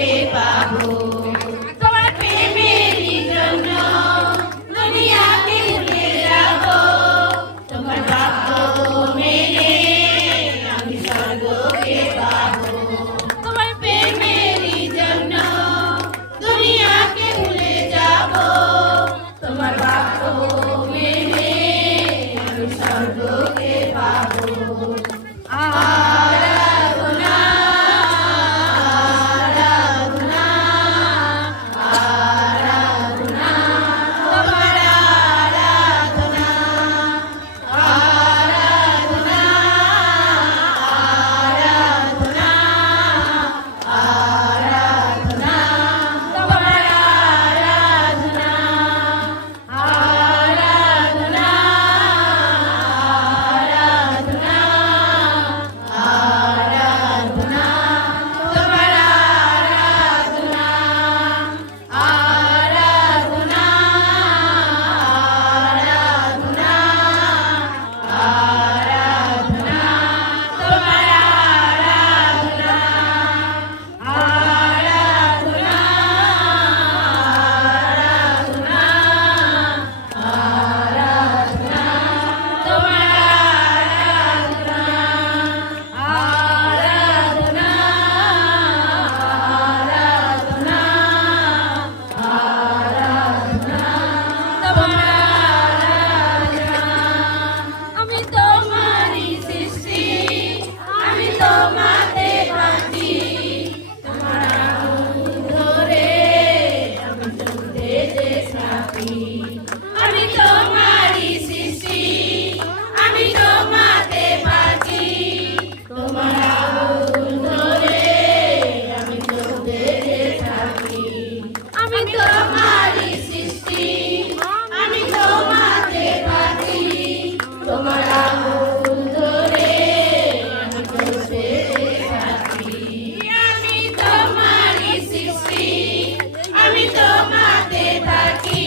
স্বর্গকে পাবো। তোমার প্রেমেরই জন্য দুনিয়াতে ভুলে যাব, তোমার বাক্য মেনে আমি স্বর্গকে পাবো। তোমার প্রেমেরই জন্য দুনিয়াকে ভুলে যাব, তোমার বাক্য মেনে আমি স্বর্গকে পাবো। আরাধনা আরাধনা আরাধনা তোমার আরাধনা আরাধনা আরাধনা আরাধনা তোমার আরাধনা আরাধনা আরাধনা আরাধনা তোমার আরাধনা আরাধনা আরাধনা আরাধনা তোমার আরাধনা আরাধনা আরাধনা তোমার আরাধনা আরাধনা আরাধনা আরাধনা তোমার আরাধনা। আমি তোমারই সৃষ্টি, আমি তোমাতে বাঁচি, তোমার আগুন ধরে আমি জ্বলতে যে থাকি। আমি তোমারই সৃষ্টি, আমি তোমাতে বাঁচি, তোমার আগুন ধরে আমি জ্বলতে যে থাকি। আমি তোমারই সৃষ্টি, আমি তোমাতে বাঁচি, তোমার আগুন ধরে আমি জ্বলতে যে থাকি। আমি তোমারই সৃষ্টি, আমি তোমাতে থাকি,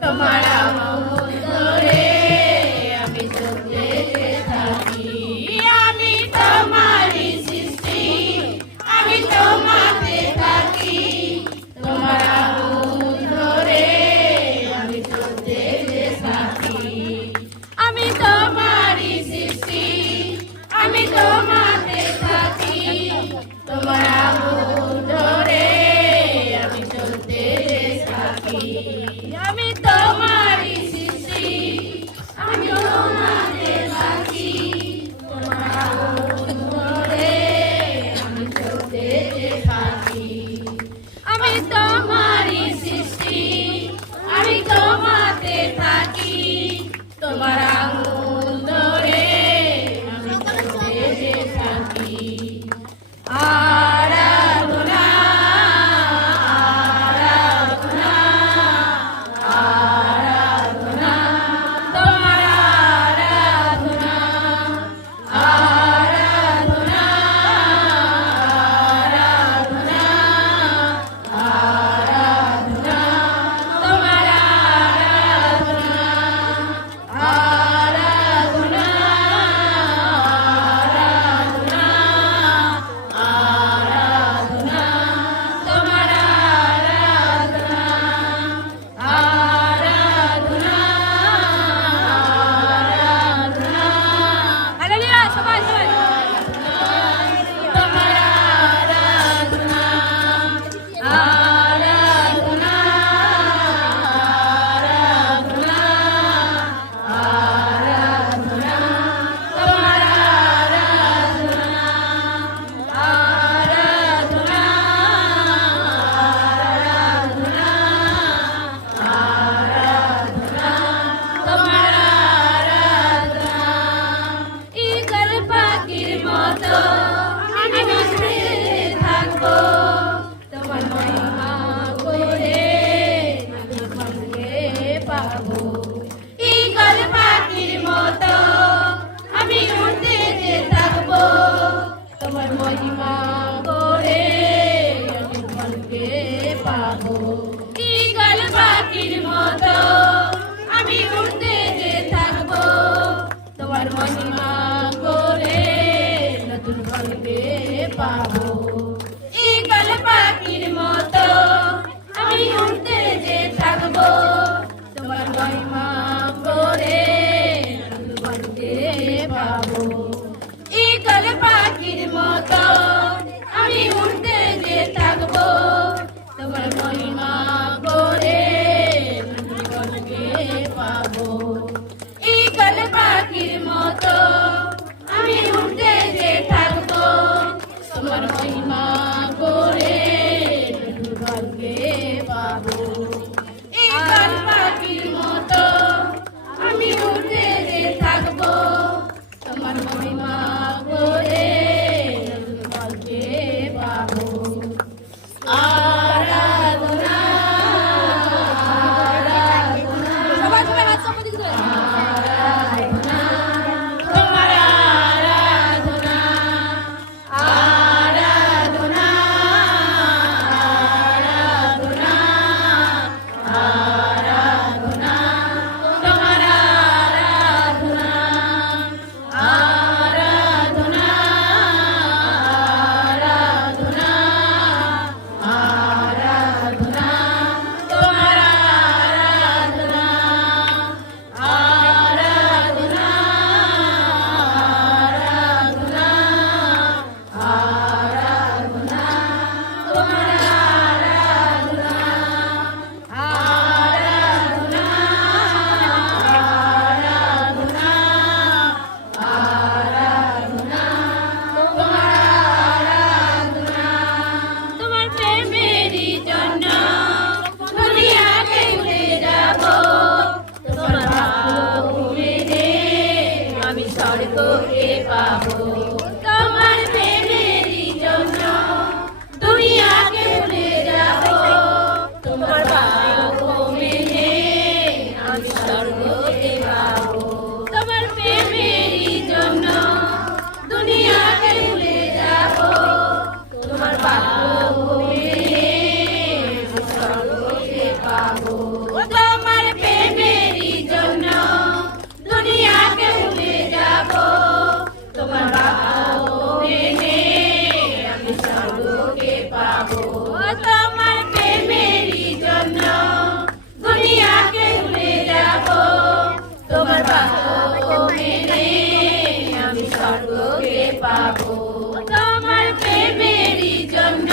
তোমার আগুন ধরে আমি জ্বলতে যে থাকি। আমি তোমারই সৃষ্টি, আমি তোমাতে থাকি, তোমার আগুন ধরে আমি জ্বলতে যে থাকি। আমি তোমারই সৃষ্টি, আমি তোমাতে থাকি, তোমার আগুন ধরে আমি জ্বলতে যে থাকি। আমি তোমারই সৃষ্টি, আমি তোমাতে থাকি, তোমার আগুন ধরে আমি জ্বলতে যে থাকি। আমি তোমারই সৃষ্টি, আমি তোমাতে থাকি, তোমার আগুন ধরে আমি জ্বলতে যে থাকি। আরাধনা আরাধনা আরাধনা তোমার আরাধনা আরাধনা আরাধনা আরাধনা তোমার আরাধনা আরাধনা আরাধনা আরাধনা তোমার আরাধনা আরাধনা আরাধনা। হালেলুয়া সবাই সবাই। তোমার আরাধনা আরাধনা আরাধনা আরাধনা তোমার আরাধনা আরাধনা আরাধনা আরাধনা তোমার আরাধনা। ঈগল পাখির মতো আমি উড়তে থাকবো, তোমার মহিমা করে আমি তোমাকে পাবো। ঈগল পাখির মতো আমি উড়তে থাকবো, তোমার মহিমা করে আমি তোমাকে পাবো। ঈগল পাখির মতো আমি উড়তে থাকবো, তোমার মহিমা করে নতুন ফলকে পাবো। ঈগল পাখি ও তোমার প্রেমেরই জন্য দুনিয়াকে ভুলে যাব, তোমার বাক্য মেনে আমি স্বর্গকে পাবো। তোমার প্রেমেরই জন্য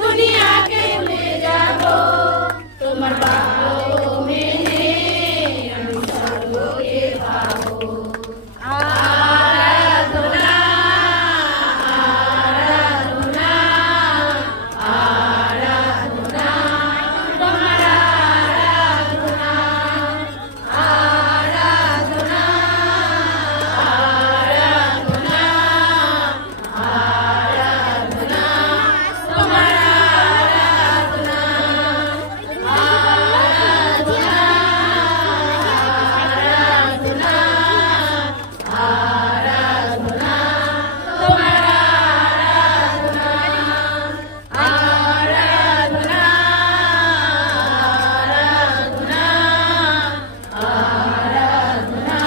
দুনিয়াকে ভুলে যাব, তোমার বাক্য মেনে আমি স্বর্গকে পাবো। আরাধনা আরাধনা আরাধনা তোমার আরাধনা আরাধনা আরাধনা আরাধনা তোমার আরাধনা আরাধনা আরাধনা তোমার আরাধনা আরাধনা আরাধনা আরাধনা তোমার আরাধনা আরাধনা আরাধনা আরাধনা তোমার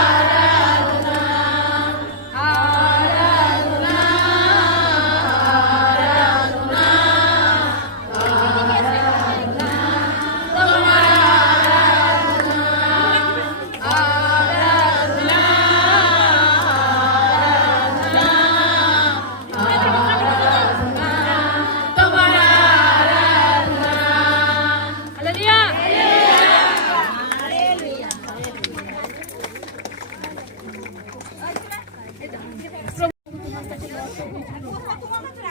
আরাধনা আরাধনা আরাধনা আরাধনা তোমার আরাধনা আরাধনা তোমার আরাধনা। হালেলুয়া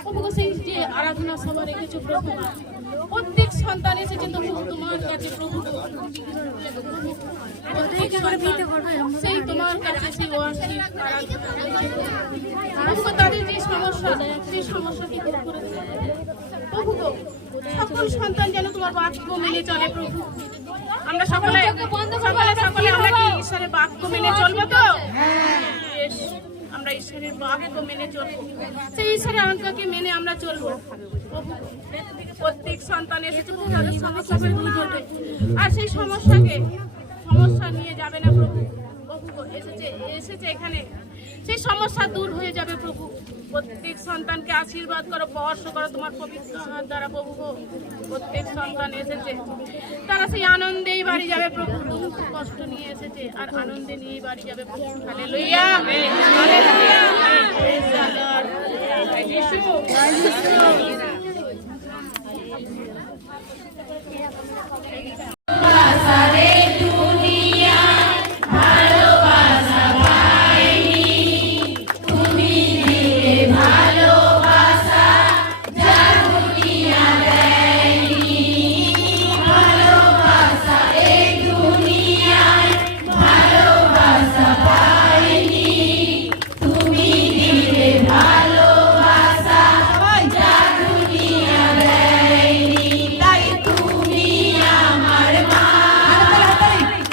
প্রভু সেই যে আরাধনা সভা রেখেছো প্রভু, প্রত্যেক সন্তান এসেছে তবু তোমার কাছে প্রভু, প্রত্যেক সন্তান সেই তোমার কাছে সেই ওয়ার্শিপ প্রভু, তাদের যে সমস্যা সেই সমস্যাকে দূর করে দিও প্রভু গো। সকল সন্তান যেন তোমার বাক্য মেনে চলে প্রভু। আমরা সকলে সকলে সকলে আমরা কি ঈশ্বরের বাক্য মেনে চলবো তো? বেশ, আমরা ঈশ্বরের বাক্য মেনে চলবো, সেই ঈশ্বরের আজ্ঞাকে মেনে আমরা চলবো প্রভু। প্রত্যেক সন্তান এসেছে তাদের সমস্যাকে দূর করবে, আর সেই সমস্যা নিয়ে যাবে না প্রভু। প্রভু গো, এসেছে এখানে, সেই সমস্যা দূর হয়ে যাবে প্রভু। প্রত্যেক সন্তানকে আশীর্বাদ করো, স্পর্শ করো তোমার পবিত্র হাত দ্বারা প্রভু গো। প্রত্যেক সন্তান এসেছে, তারা সেই আনন্দেই বাড়ি যাবে প্রভু। দুঃখ কষ্ট নিয়ে এসেছে আর আনন্দে নিয়েই বাড়ি যাবে প্রভু। Hallelujah hallelujah praise the lord. যিশু ভালোবাসারে দুনিয়া ভালোবাসা পাইনি, তুমি দিলে ভালোবাসা যা দুনিয়া দেয়নি। ভালোবাসা এই দুনিয়ায় ভালোবাসা পাইনি, তুমি দিলে ভালোবাসা যা দুনিয়া দেয়নি। তাই তুমি আমার মা,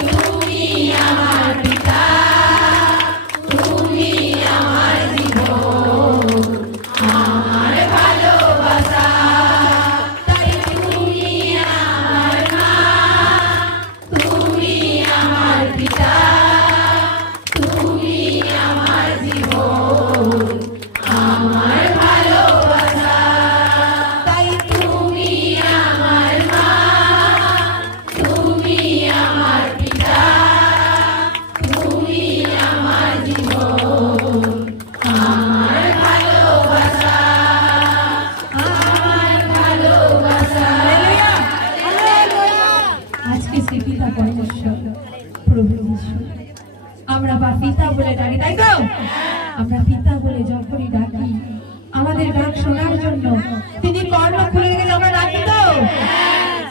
তুমি আমার পিতা, তুমি আমার জীবন, আমার ভালোবাসা। তাই তুমি আমার মা, তুমি আমার পিতা, তুমি আমার জীবন, আমার ভালোবাসা। তাই তুমি আমার মা, তুমি আমার পিতা, তুমি আমার জীবন, আমার ভালোবাসা, আমার ভালোবাসা। আজকে শ্রী পিতা পরমেশ্বর প্রভু যীশু আমরা বা পিতা বলে ডাকি, তাই তো? আমরা পিতা বলে যখনই ডাকি আমাদের ডাক শোনার জন্য তিনি কর্ণ খুলে রেখে আমরা ডাকি তো,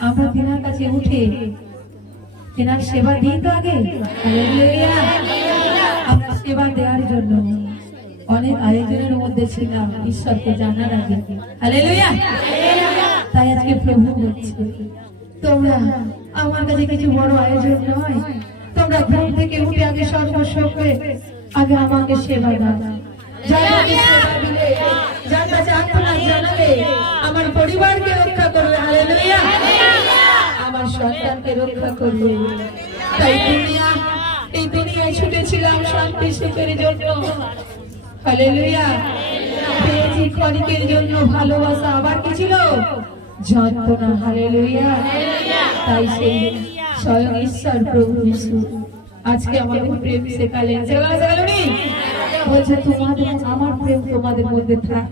আমরা তেনার কাছে উঠে তেনার সেবা দিই তো আগে। হালেলুয়া। আমরা সেবা দেওয়ার জন্য অনেক আয়োজনের মধ্যে ছিলাম ঈশ্বরকে জানার আগে। হালেলুয়া। তাই আজকে প্রভু বলছে তোমরা আমার কাছে কিছু বড় আয়োজন নয়, তোমরা ঘুম থেকে উঠে আগে সর্বস্বকে আগে আমাকে সেবা দাও। যার কাছে সেবা দিলে, যার কাছে আত্মনাথ জানালে আমার পরিবারকে রক্ষা করবে। হালেলুয়া। সন্তানকে রক্ষা করবে। তাই এই দুনিয়ায় ছুটেছিলাম শান্তি সুখের জন্য। হালেলুয়া। পেয়েছি ক্ষণিকের জন্য ভালোবাসা, আবার কি ছিল? যন্ত্রণা। হালেলুয়া। তাই সেই স্বয়ং ঈশ্বর প্রভু যিশু আজকে আমাদের প্রেম শেখালেন। বলছে তোমাদের আমার প্রেম তোমাদের মধ্যে থাক,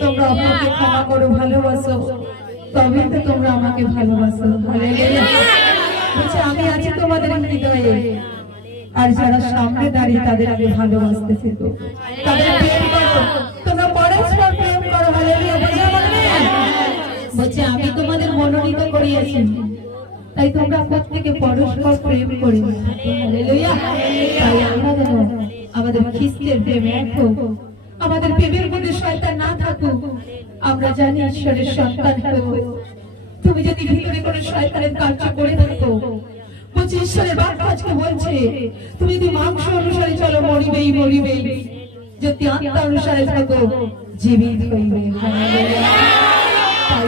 তোমরা আমাকে ক্ষমা করো, ভালোবাসো, তবে তো তোমরা আমাকে ভালোবাসো। হালেলুয়া। বলছে আমি আছি তোমাদের হৃদয়ে, আর যারা সামনে দাঁড়িয়ে তাদের আগে ভালোবাসতে শেখো, তাদের প্রেম করো, তোমরা পরস্পর প্রেম করো। হালেলুয়া। বলছে আমি তোমাদের মনোনীত করিয়াছি, তাই তোমরা প্রত্যেকে পরস্পর প্রেম করে। হালেলুয়া। তাই আমরা যেন আমাদের খ্রিস্টের প্রেমে এক হোক, আমাদের প্রেমের মধ্যে শয়তান না থাকুক। আমরা জানি ঈশ্বরের সন্তান হও। তুমি যদি ভিতরে কোনো শয়তানের কার্য করে থাকো, বলছে ঈশ্বরের বাক্য আজকে বলছে তুমি যদি মাংস অনুসারে চলো মরিবেই মরিবেই, যদি আত্মা অনুসারে থাকো জীবিত হইবে। তাই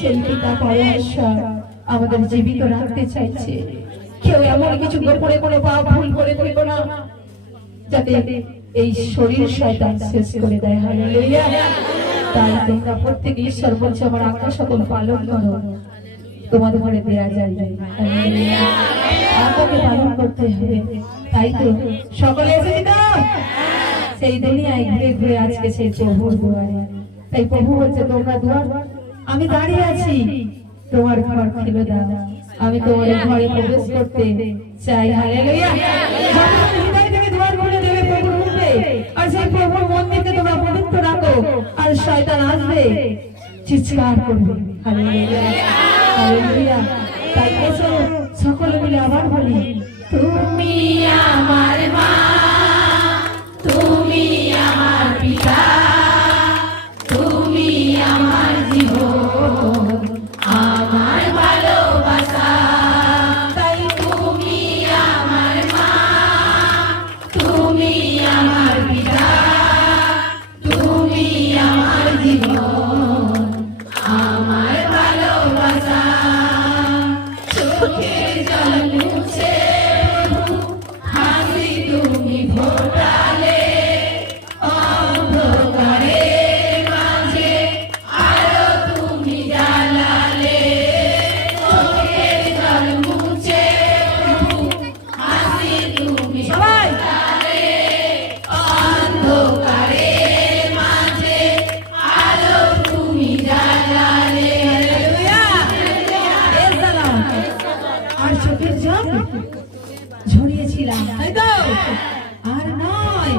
সেই পিতা পরমেশ্বর আমাদের জীবিত রাখতে চাইছে। কেউ এমন কিছু গোপনে কোনো পাপ ভুল করে থেকো না, যাতে এই শরীর শয়তান শেষ করে দেয়। হালেলুয়া। তাই তোমরা প্রত্যেকে ঈশ্বর বলছে আমার আজ্ঞা সকল পালন করো, তোমাদের ঘরে দেয়া যায়। আজ্ঞাকে পালন করতে হবে। তাই তো সকলে এসেছি তো সেই দুনিয়ায় ঘুরে ঘুরে আজকে সেই প্রভুর দুয়ারে। তাই প্রভু বলছে তোমরা দুয়ার, আমি দাঁড়িয়ে আছি, তোমার ঘর খুলে দাও, আমি তোমার ঘরে প্রবেশ করতে চাই। হালেলুয়া। হৃদয় থেকে দুয়ার খুলে দেবে, প্রভু ঢুকবে, আর সেই প্রভুর মন্দিরকে তোমরা পবিত্র রাখো, আর শয়তান আসবে চিৎকার করবে। হালেলুয়া। হালেলুয়া। তাই এসো সকলে মিলে আবার বলি, তুমি আমার মা, তুমি আমার পিতা, তুমি আমার জীবন, আমার ভালোবাসা। তাই তুমি আমার মা, তুমি আমার পিতা, তুমি আমার জীবন, আমার ভালোবাসা। চোখের জল মুছে প্রভু হাসি তুমি ফোটালে, অন্ধকারে মাঝে আলো তুমি জ্বালালে। চোখের জল মুছে প্রভু হাসি তুমি ফোটালে, অন্ধকারে মাঝে আলো তুমি জ্বালালে। আর চোখের জল ঝরিয়েছিলাম, তাই তো? আর নয়,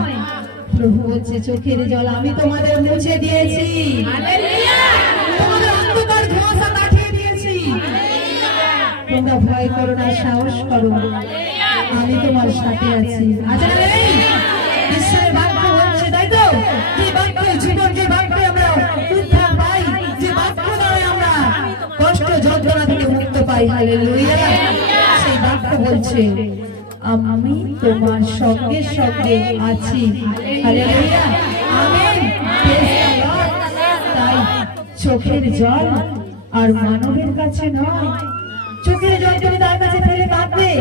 প্রভু বলছে চোখের জল আমি তোমাদের মুছে দিয়েছি, তোমাদের অন্ধকার ধোঁয়াশা কাটিয়ে দিয়েছি। তোমরা ভয় করো না, সাহস করো, আমি তোমার সাথে আছি। আচ্ছা নেই ঈশ্বরের বাক্য বলছে, তাই তো? যে বাক্য জীবন, যে বাক্যে আমরা উদ্ধার পাই, যে বাক্য দ্বারা আমরা কষ্ট যন্ত্রণা থেকে মুক্ত পাই। হালেলুয়া। সেই বাক্য বলছে আমি তোমার সঙ্গে সঙ্গে আছি। Hallelujah. Amen. Praise the lord. তাই চোখের জল আর মানবের কাছে নয়। চোখের জল তুমি তার কাছে ফেলে কাঁদবে,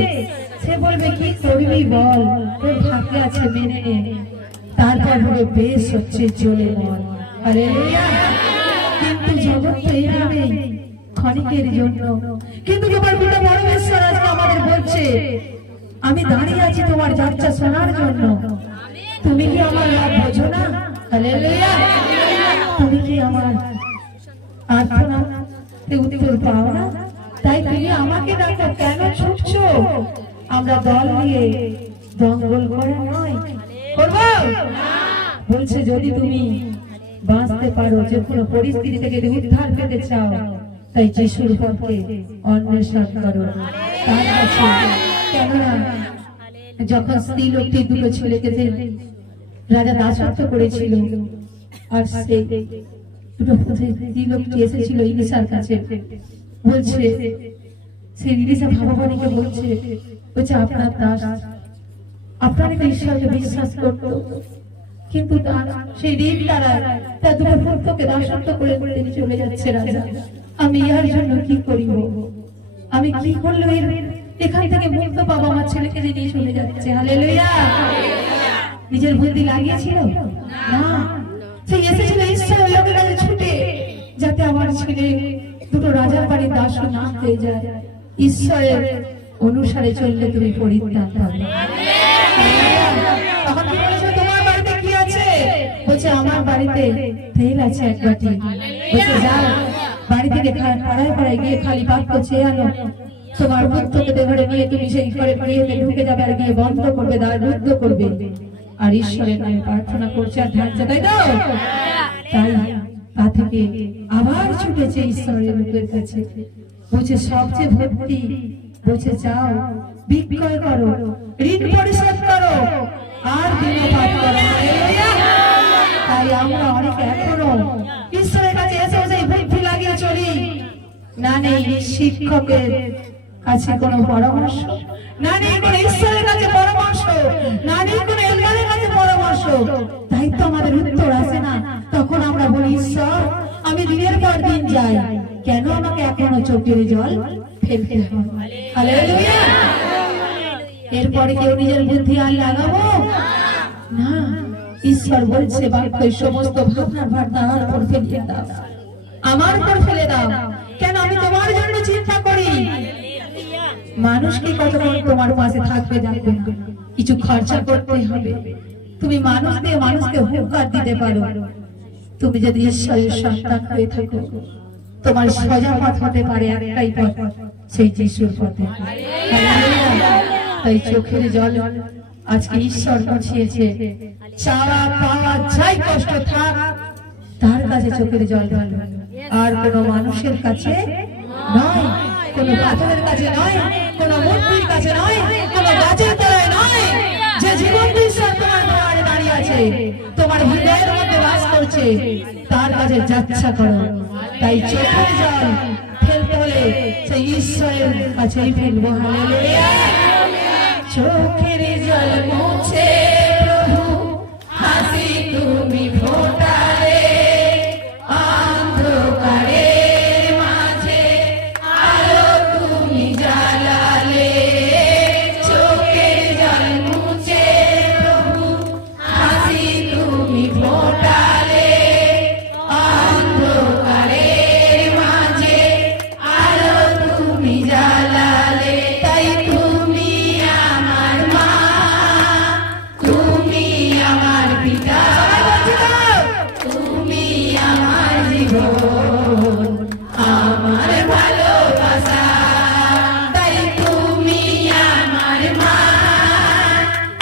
সে বলবে কি করবি বল, তোর ভাগ্যে আছে মেনে নে। তারপর বলবে বেশ হচ্ছে চলে বল। হালেলুয়া। কিন্তু জগৎ তো এইভাবেই ক্ষণিকের জন্য। কিন্তু তোমার পিতা পরমেশ্বর আজকে আমাদের বলছে আমি দাঁড়িয়ে আছি তোমার যাত্রা শোনার জন্য। তুমি কি আমার লাভ বোঝো না? হালেলুয়া। তুমি কি আমার আর্তনাদে উত্তর পাও না? তাই তুমি আমাকে ডাকো, কেন ছুটছো? আমরা দল নিয়ে দঙ্গল করা নয়, করবো? বলছে যদি তুমি বাঁচতে পারো, যে কোনো পরিস্থিতি থেকে উদ্ধার পেতে চাও, তাই যিশুর পথে অন্বেষণ করো, তার কাছে। কেননা যখন স্ত্রী লোকটি দুটো ছেলেকে যে রাজা দাসত্ব করেছিল, আর সেই দুটো স্ত্রী লোকটি এসেছিল ইলিশার কাছে, বলছে সেই ইলিশা ভগবানকে বলছে আপনার দাস আপনার ঈশ্বরকে বিশ্বাস করতো, কিন্তু সেই ঋণ দ্বারা তার দুটো পুত্রকে দাসত্ব করে তিনি চলে যাচ্ছে। রাজা আমি ইহার জন্য কি করিব, আমি স্বামী করলো এখান থেকে মুক্ত পাবো, আমার ছেলেকে যে নিয়ে চলে যাচ্ছে। হালেলুয়া। নিজের বুদ্ধি লাগিয়েছিল না, সে এসেছিল ঈশ্বরের লোকের কাছে ছুটে, যাতে আমার ছেলে দুটো রাজার বাড়ির দাস না হয়ে যায়। ঈশ্বরের অনুসারে চললে তুমি পরিত্রাণ পাবে। তখন কি বলেছে, তোমার বাড়িতে কি আছে? বলছে আমার বাড়িতে তেল আছে এক বাটি। বলছে যাও বাড়ি থেকে পাড়ায় পাড়ায় গিয়ে খালি পাত্র চেয়ে আনো, তোমার পুত্রকে ঘরে নিয়ে তুমি সেই ঘরে গিয়ে ঢুকে যাবে আর গিয়ে বন্ধ করবে, দ্বার রুদ্ধ করবে, আর ঈশ্বরের নামে প্রার্থনা করছে আর ঢাকছে, তাই তো? তাই তা থেকে আবার ছুটেছে ঈশ্বরের লোকের কাছে। বলছে সবচেয়ে ভক্তি, বলছে যাও বিক্রয় করো, ঋণ পরিশোধ করো, আর দিনপাত করো। তাই আমরা অনেকে এখনো ঈশ্বরের কাছে এসে সেই বুদ্ধি লাগিয়ে চলি, না নেই শিক্ষকের কাছে কোনো পরামর্শ, না নেই কোনো ঈশ্বরের কাছে পরামর্শ, না নেই কোনো এলগারের কাছে পরামর্শ। তাই তো আমাদের উত্তর আসে না। তখন আমরা বলি, ঈশ্বর আমি দিনের পর দিন যাই, কেন আমাকে এখনো চোখের জল ফেলতে হবে? হালেলুয়া। এরপরে কেউ নিজের বুদ্ধি আর লাগাবো না। ঈশ্বর বলছে বাক্যে সমস্ত ভাবনার ভার আমার উপর ফেলে দাও, আমার উপর ফেলে দাও, কেন আমি তোমার জন্য চিন্তা করি। মানুষকে কতক্ষণ তোমার পাশে থাকবে জানবে, কিছু খরচা করতে হবে। তুমি মানুষ দিয়ে মানুষকে হুঙ্কার দিতে পারো, তুমি যদি ঈশ্বরের সন্তান হয়ে থাকো তোমার সোজা পথ হতে পারে একটাই পথ, সেই যিশুর পথে। তাই চোখের জল আজকে ঈশ্বর মুছিয়েছে। চাওয়া পাওয়া যাই কষ্ট থাক, তার কাছে চোখের জল ঢালো, আর কোনো মানুষের কাছে নয়, কোনো পাথরের কাছে নয়, কোনো মূর্তির কাছে নয়, কোনো গাছের তলায় নয়। যে জীবন ঈশ্বর তোমার দ্বারে দাঁড়িয়ে আছে, তোমার হৃদয়ের মধ্যে বাস করছে, তার কাছে যাচ্ছা করো। তাই চোখের জল ফেলতে হলে সেই ঈশ্বরের কাছেই ফেলবো। হালেলুয়া। চোখের জল মুছে প্রভু হাসি তুমি ফোটালে, অন্ধকারের মাঝে আলো তুমি জ্বালালে। চোখের জল মুছে প্রভু হাসি তুমি ফোটালে, অন্ধকারের মাঝে আলো তুমি জ্বালালে। তাই তুমি আমার মা, তুমি আমার পিতা, তুমি আমার জীবন, আমার ভালোবাসা। তাই তুমি আমার মা,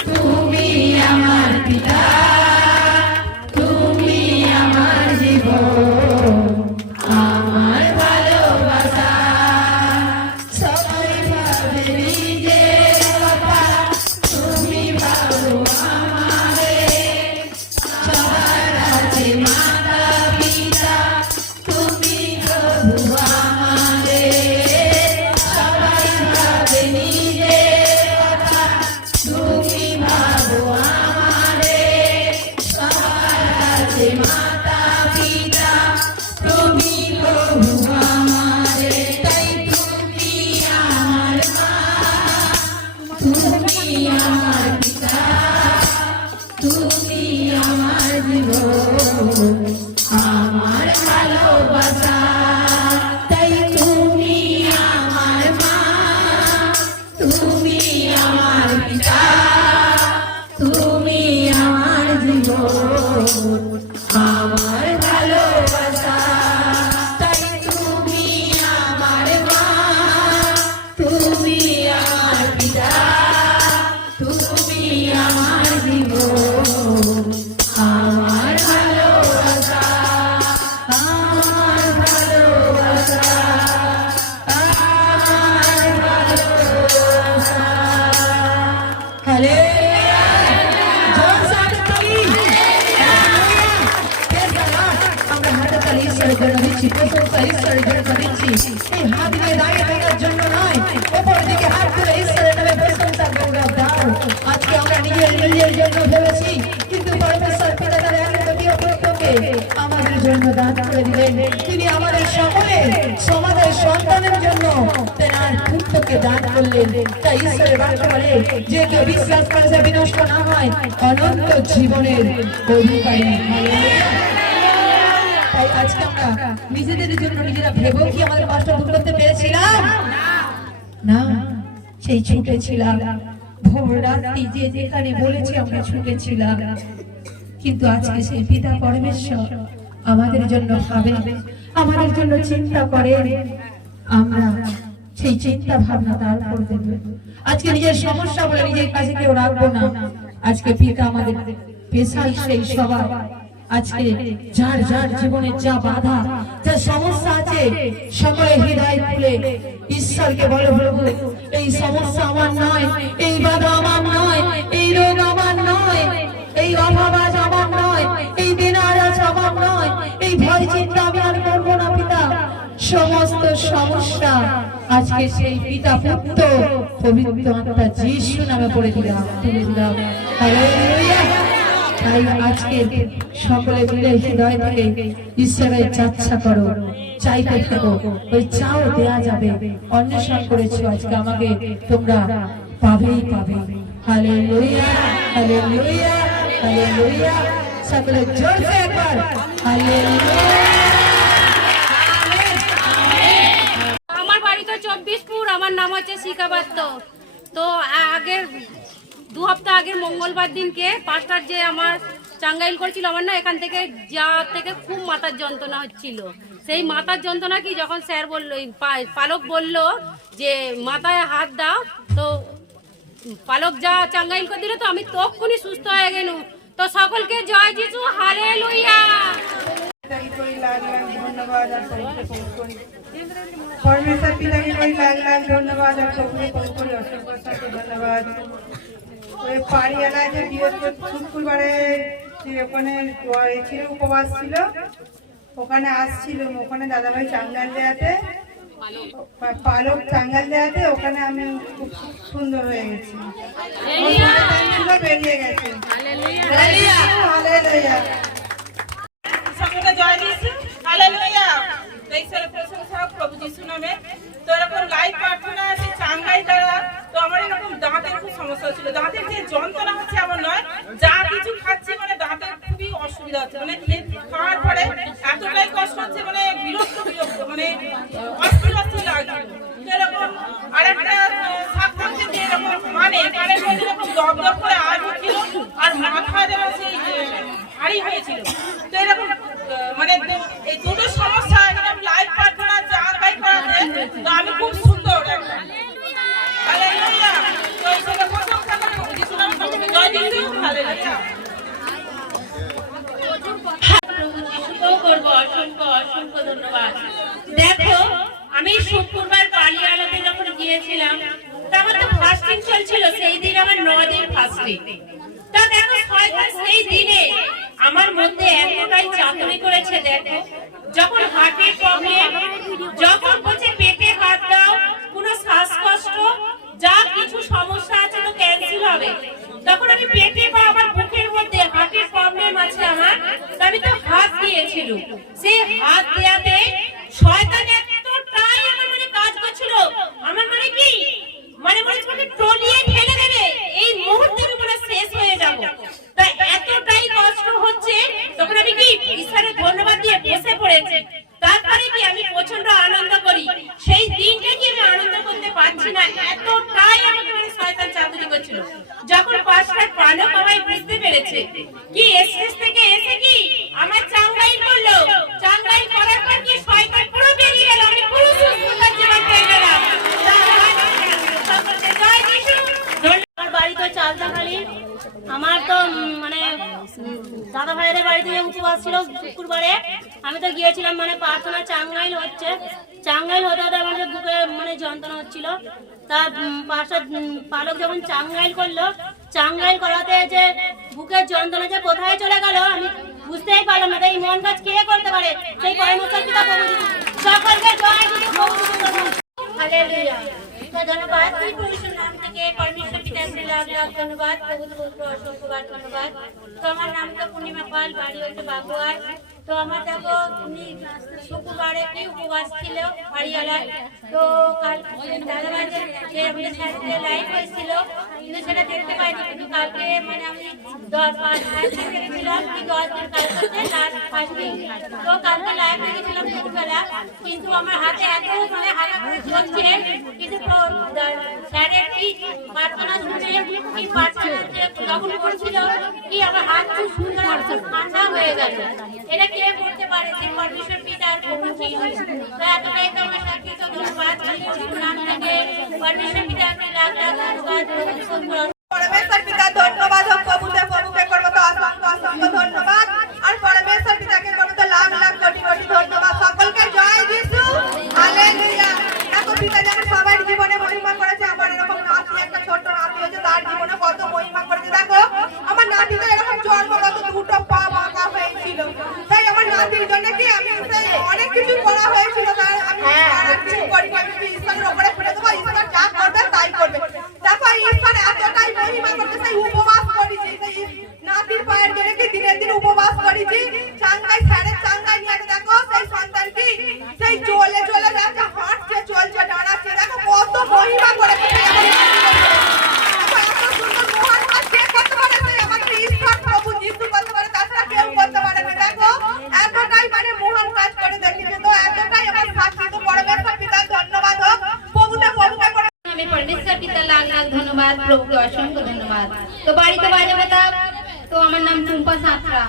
তুমি আমার পিতা, তুমি আমার জীবন, আমার ভালোবাসা। সবাই ভাবে নিজের কথা, তুমি ভাবো আমারে। সবার আছে মাতা পিতা, তুমি প্রভু আমারে। সবাই ভাবে নিজের কথা, তুমি ভাবো আমারে। সবার আছে মাতা পিতা, তুমি প্রভু আমারে। তাই তুমি আমার মা, তুমি আমার পিতা, তুমি আমার জীবন, আমার ভালোবাসা। তাই তুমি আমার মা, তুমি আমার পিতা, তুমি আমার জীবন, আমার ভালোবাসা। তাই তুমি আমার মা, তুমি আমার পিতা, তুমি আমার জীবন, আমার ভালোবাসা, আমার ভালোবাসা, আমার ভালোবাসা। হালেলুয়া। জোরসে হাততালি। হালেলুয়া। Praise the Lord। আমরা হাততালি ঈশ্বরের জন্য দিচ্ছি, প্রশংসা ঈশ্বরের জন্য দিচ্ছি। এই হাত দিয়ে দাঁড়িয়ে থাকার জন্য নয়, ওপর দিকে হাত তুলে ঈশ্বরের নামে প্রশংসা গৌরব দাও। আজকে আমরা নিজের জন্য ভেবেছি, কিন্তু পরমেশ্বর পিতা তার একমাত্র পুত্রকে আমাদের জন্য দান করে দিলেন। তিনি আমাদের সকলের সমাজের সন্তানের জন্য তার পুত্র করলেন। তাই ঈশ্বরের বাক্য বলে যে কেউ বিশ্বাস করে সে বিনষ্ট না হয়, অনন্ত জীবনের অধিকারী। হালেলুয়া। তাই আজকে আমরা নিজেদের জন্য নিজেরা ভেবেও কি আমাদের কষ্ট দূর করতে পেরেছিলাম? না, সেই ছুটেছিলাম ভোর রাত্রি যে যেখানে বলেছে আমরা ছুটেছিলাম। কিন্তু আজকে সেই পিতা পরমেশ্বর আমাদের জন্য ভাবে, আমাদের জন্য চিন্তা করে। আমরা সেই চিন্তা ভাবনা তার উপর দেব। আজকে নিজের সমস্যা বলে নিজের কাছে কেউ রাখবো না। আজকে পিতা আমাদের স্পেশাল সেই সবাই। আজকে যার যার জীবনের যা বাধা, যা সমস্যা আছে, সকলে হৃদয় খুলে ঈশ্বরকে বলো, প্রভু এই সমস্যা আমার নয়, এই বাধা আমার নয়, এই রোগ আমার নয়, এই অভাব আজ আমার নয়, এই দিনার আজ আমার নয়, এই ভয় চিন্তা আমি আর করবো না পিতা। সমস্ত সমস্যা আজকে সেই পিতা পুত্র পবিত্র আত্মা যিশু নামে পড়ে দিলাম, তুলে দিলাম। হালেলুয়া। তাই আজকে সকলে মিলে হৃদয় থেকে ঈশ্বরের যাচ্ছা করো, চাইতে থাকো। ওই চাও দেয়া যাবে, অন্বেষণ করেছো, আজকে আমাকে তোমরা পাবেই পাবে। Hallelujah, hallelujah, hallelujah. সকলে জোরসে একবার হালেলুয়া। আমার বাড়ি তো 24পুর, আমার নাম হচ্ছে শিকাবাত্ত। তো আগের 2 সপ্তাহ আগের মঙ্গলবার দিনকে পাঁচটার যে আমার চাঙ্গাইল করছিল, আমার না এখান থেকে যাওয়ার থেকে খুব মাথার যন্ত্রণা হচ্ছিল। সেই মাথার যন্ত্রণা কি যখন স্যার বললো, পালক বলল যে মাথায় হাত দাও, তো পালক যা চাঙ্গাইল করে দিল, তো আমি তখনই সুস্থ হয়ে গেল। তো সকলকে জয় যিশু, হালেলুয়া। परमेश्वर पिता के कोई लाख लाख धन्यवाद और सबके कोई असंख्य धन्यवाद। ওই পাড়িয়ালা যে শুক্রবারে যে ওখানে ছিল, উপবাস ছিল, ওখানে আসছিল, ওখানে দাদাভাই চাঙ্গাল দেয়াতে, পালক চাঙ্গাল দেয়াতে ওখানে আমি খুব সুন্দর হয়ে গেছি, বেরিয়ে গেছে। হালেলুয়া। সকলকে জয় যিশু, হালেলুয়া। ঈশ্বরের প্রশংসা প্রভু যিশু নামে। তো এরকম লাইভ প্রার্থনা আছে চাঙ্গাই দ্বারা। তো আমার এরকম দাঁতের খুব সমস্যা ছিল, দাঁতের যে যন্ত্রণা হচ্ছে আমার নয়, যা কিছু খাচ্ছি মানে দাঁতের খুবই অসুবিধা হচ্ছে, মানে খাওয়ার পরে এতটাই কষ্ট হচ্ছে, মানে বিরক্ত মানে অস্থির অস্থির লাগছে। তো এরকম আরেকটা সাক্ষাৎ যে এরকম মানে কানের মধ্যে এরকম দপ দপ করে আজ ছিল, আর মাথা যেন সেই ভারী হয়েছিল। তো এরকম মানে এই দুটো সমস্যা এরকম লাইভ প্রার্থনা চাঙ্গাই করাতে, তো আমি খুব সুন্দর একটা। হালেলুয়া। তো ঈশ্বরের প্রশংসা করি, প্রভু যিশু নামে সকলকে জয় যিশু, হালেলুয়া। প্রভু যিশুকেও করবো অসংখ্য অসংখ্য ধন্যবাদ। দেখো, আমি শুক্রবার পালিয়ালাতে যখন গিয়েছিলাম, তা আমার তো ফাস্টিং চলছিল, সেই দিন আমার 9 দিন ফাস্টিং। তা দেখো শয়তান সেই দিনে আমার মধ্যে এতটাই চাতুরি করেছে। দেখো, যখন হার্টের প্রবলেম, যখন বলছে পেটে হাত দাও, কোনো শ্বাসকষ্ট, যা কিছু সমস্যা আছে তো ক্যান্সেল হবে, তখন আমি পেটে বা আমার বুকের মধ্যে হার্টের প্রবলেম আছে আমার, আমি তো হাত দিয়েছিল। সেই হাত দেয়াতে শয়তান এতটাই আমার মনে কাজ করছিল, আমার মনে কি মানে মনে হচ্ছে টলিয়ে ঠেলে দেবে, এই মুহূর্তে আমি মনে শেষ হয়ে যাব। তাই এতটাই কষ্ট হচ্ছে, তখন আমি কি ঈশ্বরের ধন্যবাদ দিয়ে বসে পড়েছি। তারপরে কি আমি প্রচন্ড আনন্দ করি, সেই দিনটা কি আমি আনন্দ করতে পারছি না, এতটাই আমাকে মানে শয়তান চাতুরি করছিল। যখন পাঁচটার পালক আমায় বুঝতে পেরেছে, কি এসএস থেকে এসে কি আমার চাঙ্গাই করলো, চাঙ্গাই করার পর কি শয়তান পুরো বেরিয়ে গেল, আমি পুরো সুস্থতার জীবন পেয়ে গেলাম। আমার বাড়ি তো চালদাখালি। আমার তো মানে দাদা ভাইয়ের বাড়িতে উপবাস ছিল শুক্রবারে, আমি তো গিয়েছিলাম মানে প্রার্থনা চাঙ্গাইল হচ্ছে, চাঙ্গাইল হতে হতে আমার বুকে মানে যন্ত্রণা হচ্ছিল। তা পাঁচটা পালক যখন চাঙ্গাইল করলো, চাঙ্গাইল করাতে যে বুকের যন্ত্রণা যে কোথায় চলে গেল আমি বুঝতেই পারলাম না। তাই মন কাজ কে করতে পারে, সেই পরমেশ্বর পিতা প্রভু যিশু। সকলকে জয় যিশু, প্রভু যিশু। হালেলুয়া। ধন্যবাদ প্রভুর নাম থেকে পরমেশ্বর পিতার লাখ লাখ ধন্যবাদ, প্রভু অসংখ্যবার ধন্যবাদ। তো আমার নাম তো পূর্ণিমা পাল, বাড়ি হচ্ছে বাগুয়ার। তো আমার দেখো উনি শুক্রবারে কি উপবাস ছিল বাড়িওয়ালায়। তো কাল দাদাভাই যে আমাদের সাথে লাইভ হয়েছিল কিন্তু সেটা দেখতে পাইনি, কিন্তু কালকে মানে আমি 10 দেখেছিলাম কি 10 দিন কালকে লাস্ট ফার্স্ট দিন। তো কালকে লাইভ দেখেছিলাম দুপুরবেলা, কিন্তু আমার হাতে এত মানে হাতে চলছে, কিন্তু স্যারের কি প্রার্থনা শুনে কি প্রার্থনা যখন করছিল কি আমার হাত খুব সুন্দর ঠান্ডা হয়ে গেল। এটা কে করতে পারে যে পরমেশ্বর পিতার প্রভু কি হয়। তো এতটাই তো আমার সাথে ধন্যবাদ নাম থেকে পরমেশ্বর পিতাকে লাখ লাখ ধন্যবাদ। পরমেশ্বর পিতা ধন্যবাদ হোক, প্রভুকে করবো তো অসংখ্য অসংখ্য ধন্যবাদ। আর পরমেশ্বর পিতাকে করবো তো লাখ লাখ কোটি কোটি ধন্যবাদ। সকলকে জয় যিশু, হালেলুয়া। দেখো পিতা যেমন সবার জীবনে মহিমা করেছে, আমার এরকম নাতি একটা ছোট্ট নাতি হয়েছে, তার জীবনে কত মহিমা করেছে। দেখো আমার নাতিটা এরকম জন্মগত দুটো পা বাঁকা হয়েছিল, তাই আমার নাতির জন্য কি আমি অনেক কিছু করা হয়েছিল, তার আমি কিছু করি, আমি ঈশ্বরের ওপরে ফেলে দেবো, ঈশ্বর যা করবে তাই করবে। দেখো ঈশ্বর এতটাই মহিমা করতে সেই উপবাস করেছি, সেই নাতির পায়ের জন্য কি দিনের দিন উপবাস করেছি। চাঙ্গাই স্যারের চাঙ্গাই নিয়ে দেখো সেই সন্তান কি সেই চলে চলে যাচ্ছে, হাঁটছে, চলছে, দাঁড়াচ্ছে। দেখো কত মহিমা করেছে, এত সুন্দর মহান কাজ কে করতে পারে? সেই আমাদের ঈশ্বর প্রভু যিশু করতে পারে, তাছাড়া কেউ করতে পারে না। দেখো এতটাই মানে মহান কাজ করে দেখিয়েছে। তো এতটাই আমার সাক্ষী। তো পরমেশ্বর পিতার ধন্যবাদ হোক, প্রভুকে করে আমি পরমেশ্বর পিতা লাখ লাখ ধন্যবাদ, প্রভুকে অসংখ্য ধন্যবাদ। তো বাড়িতে বাজে কথা, তো আমার নাম টুম্পা সাঁতরা।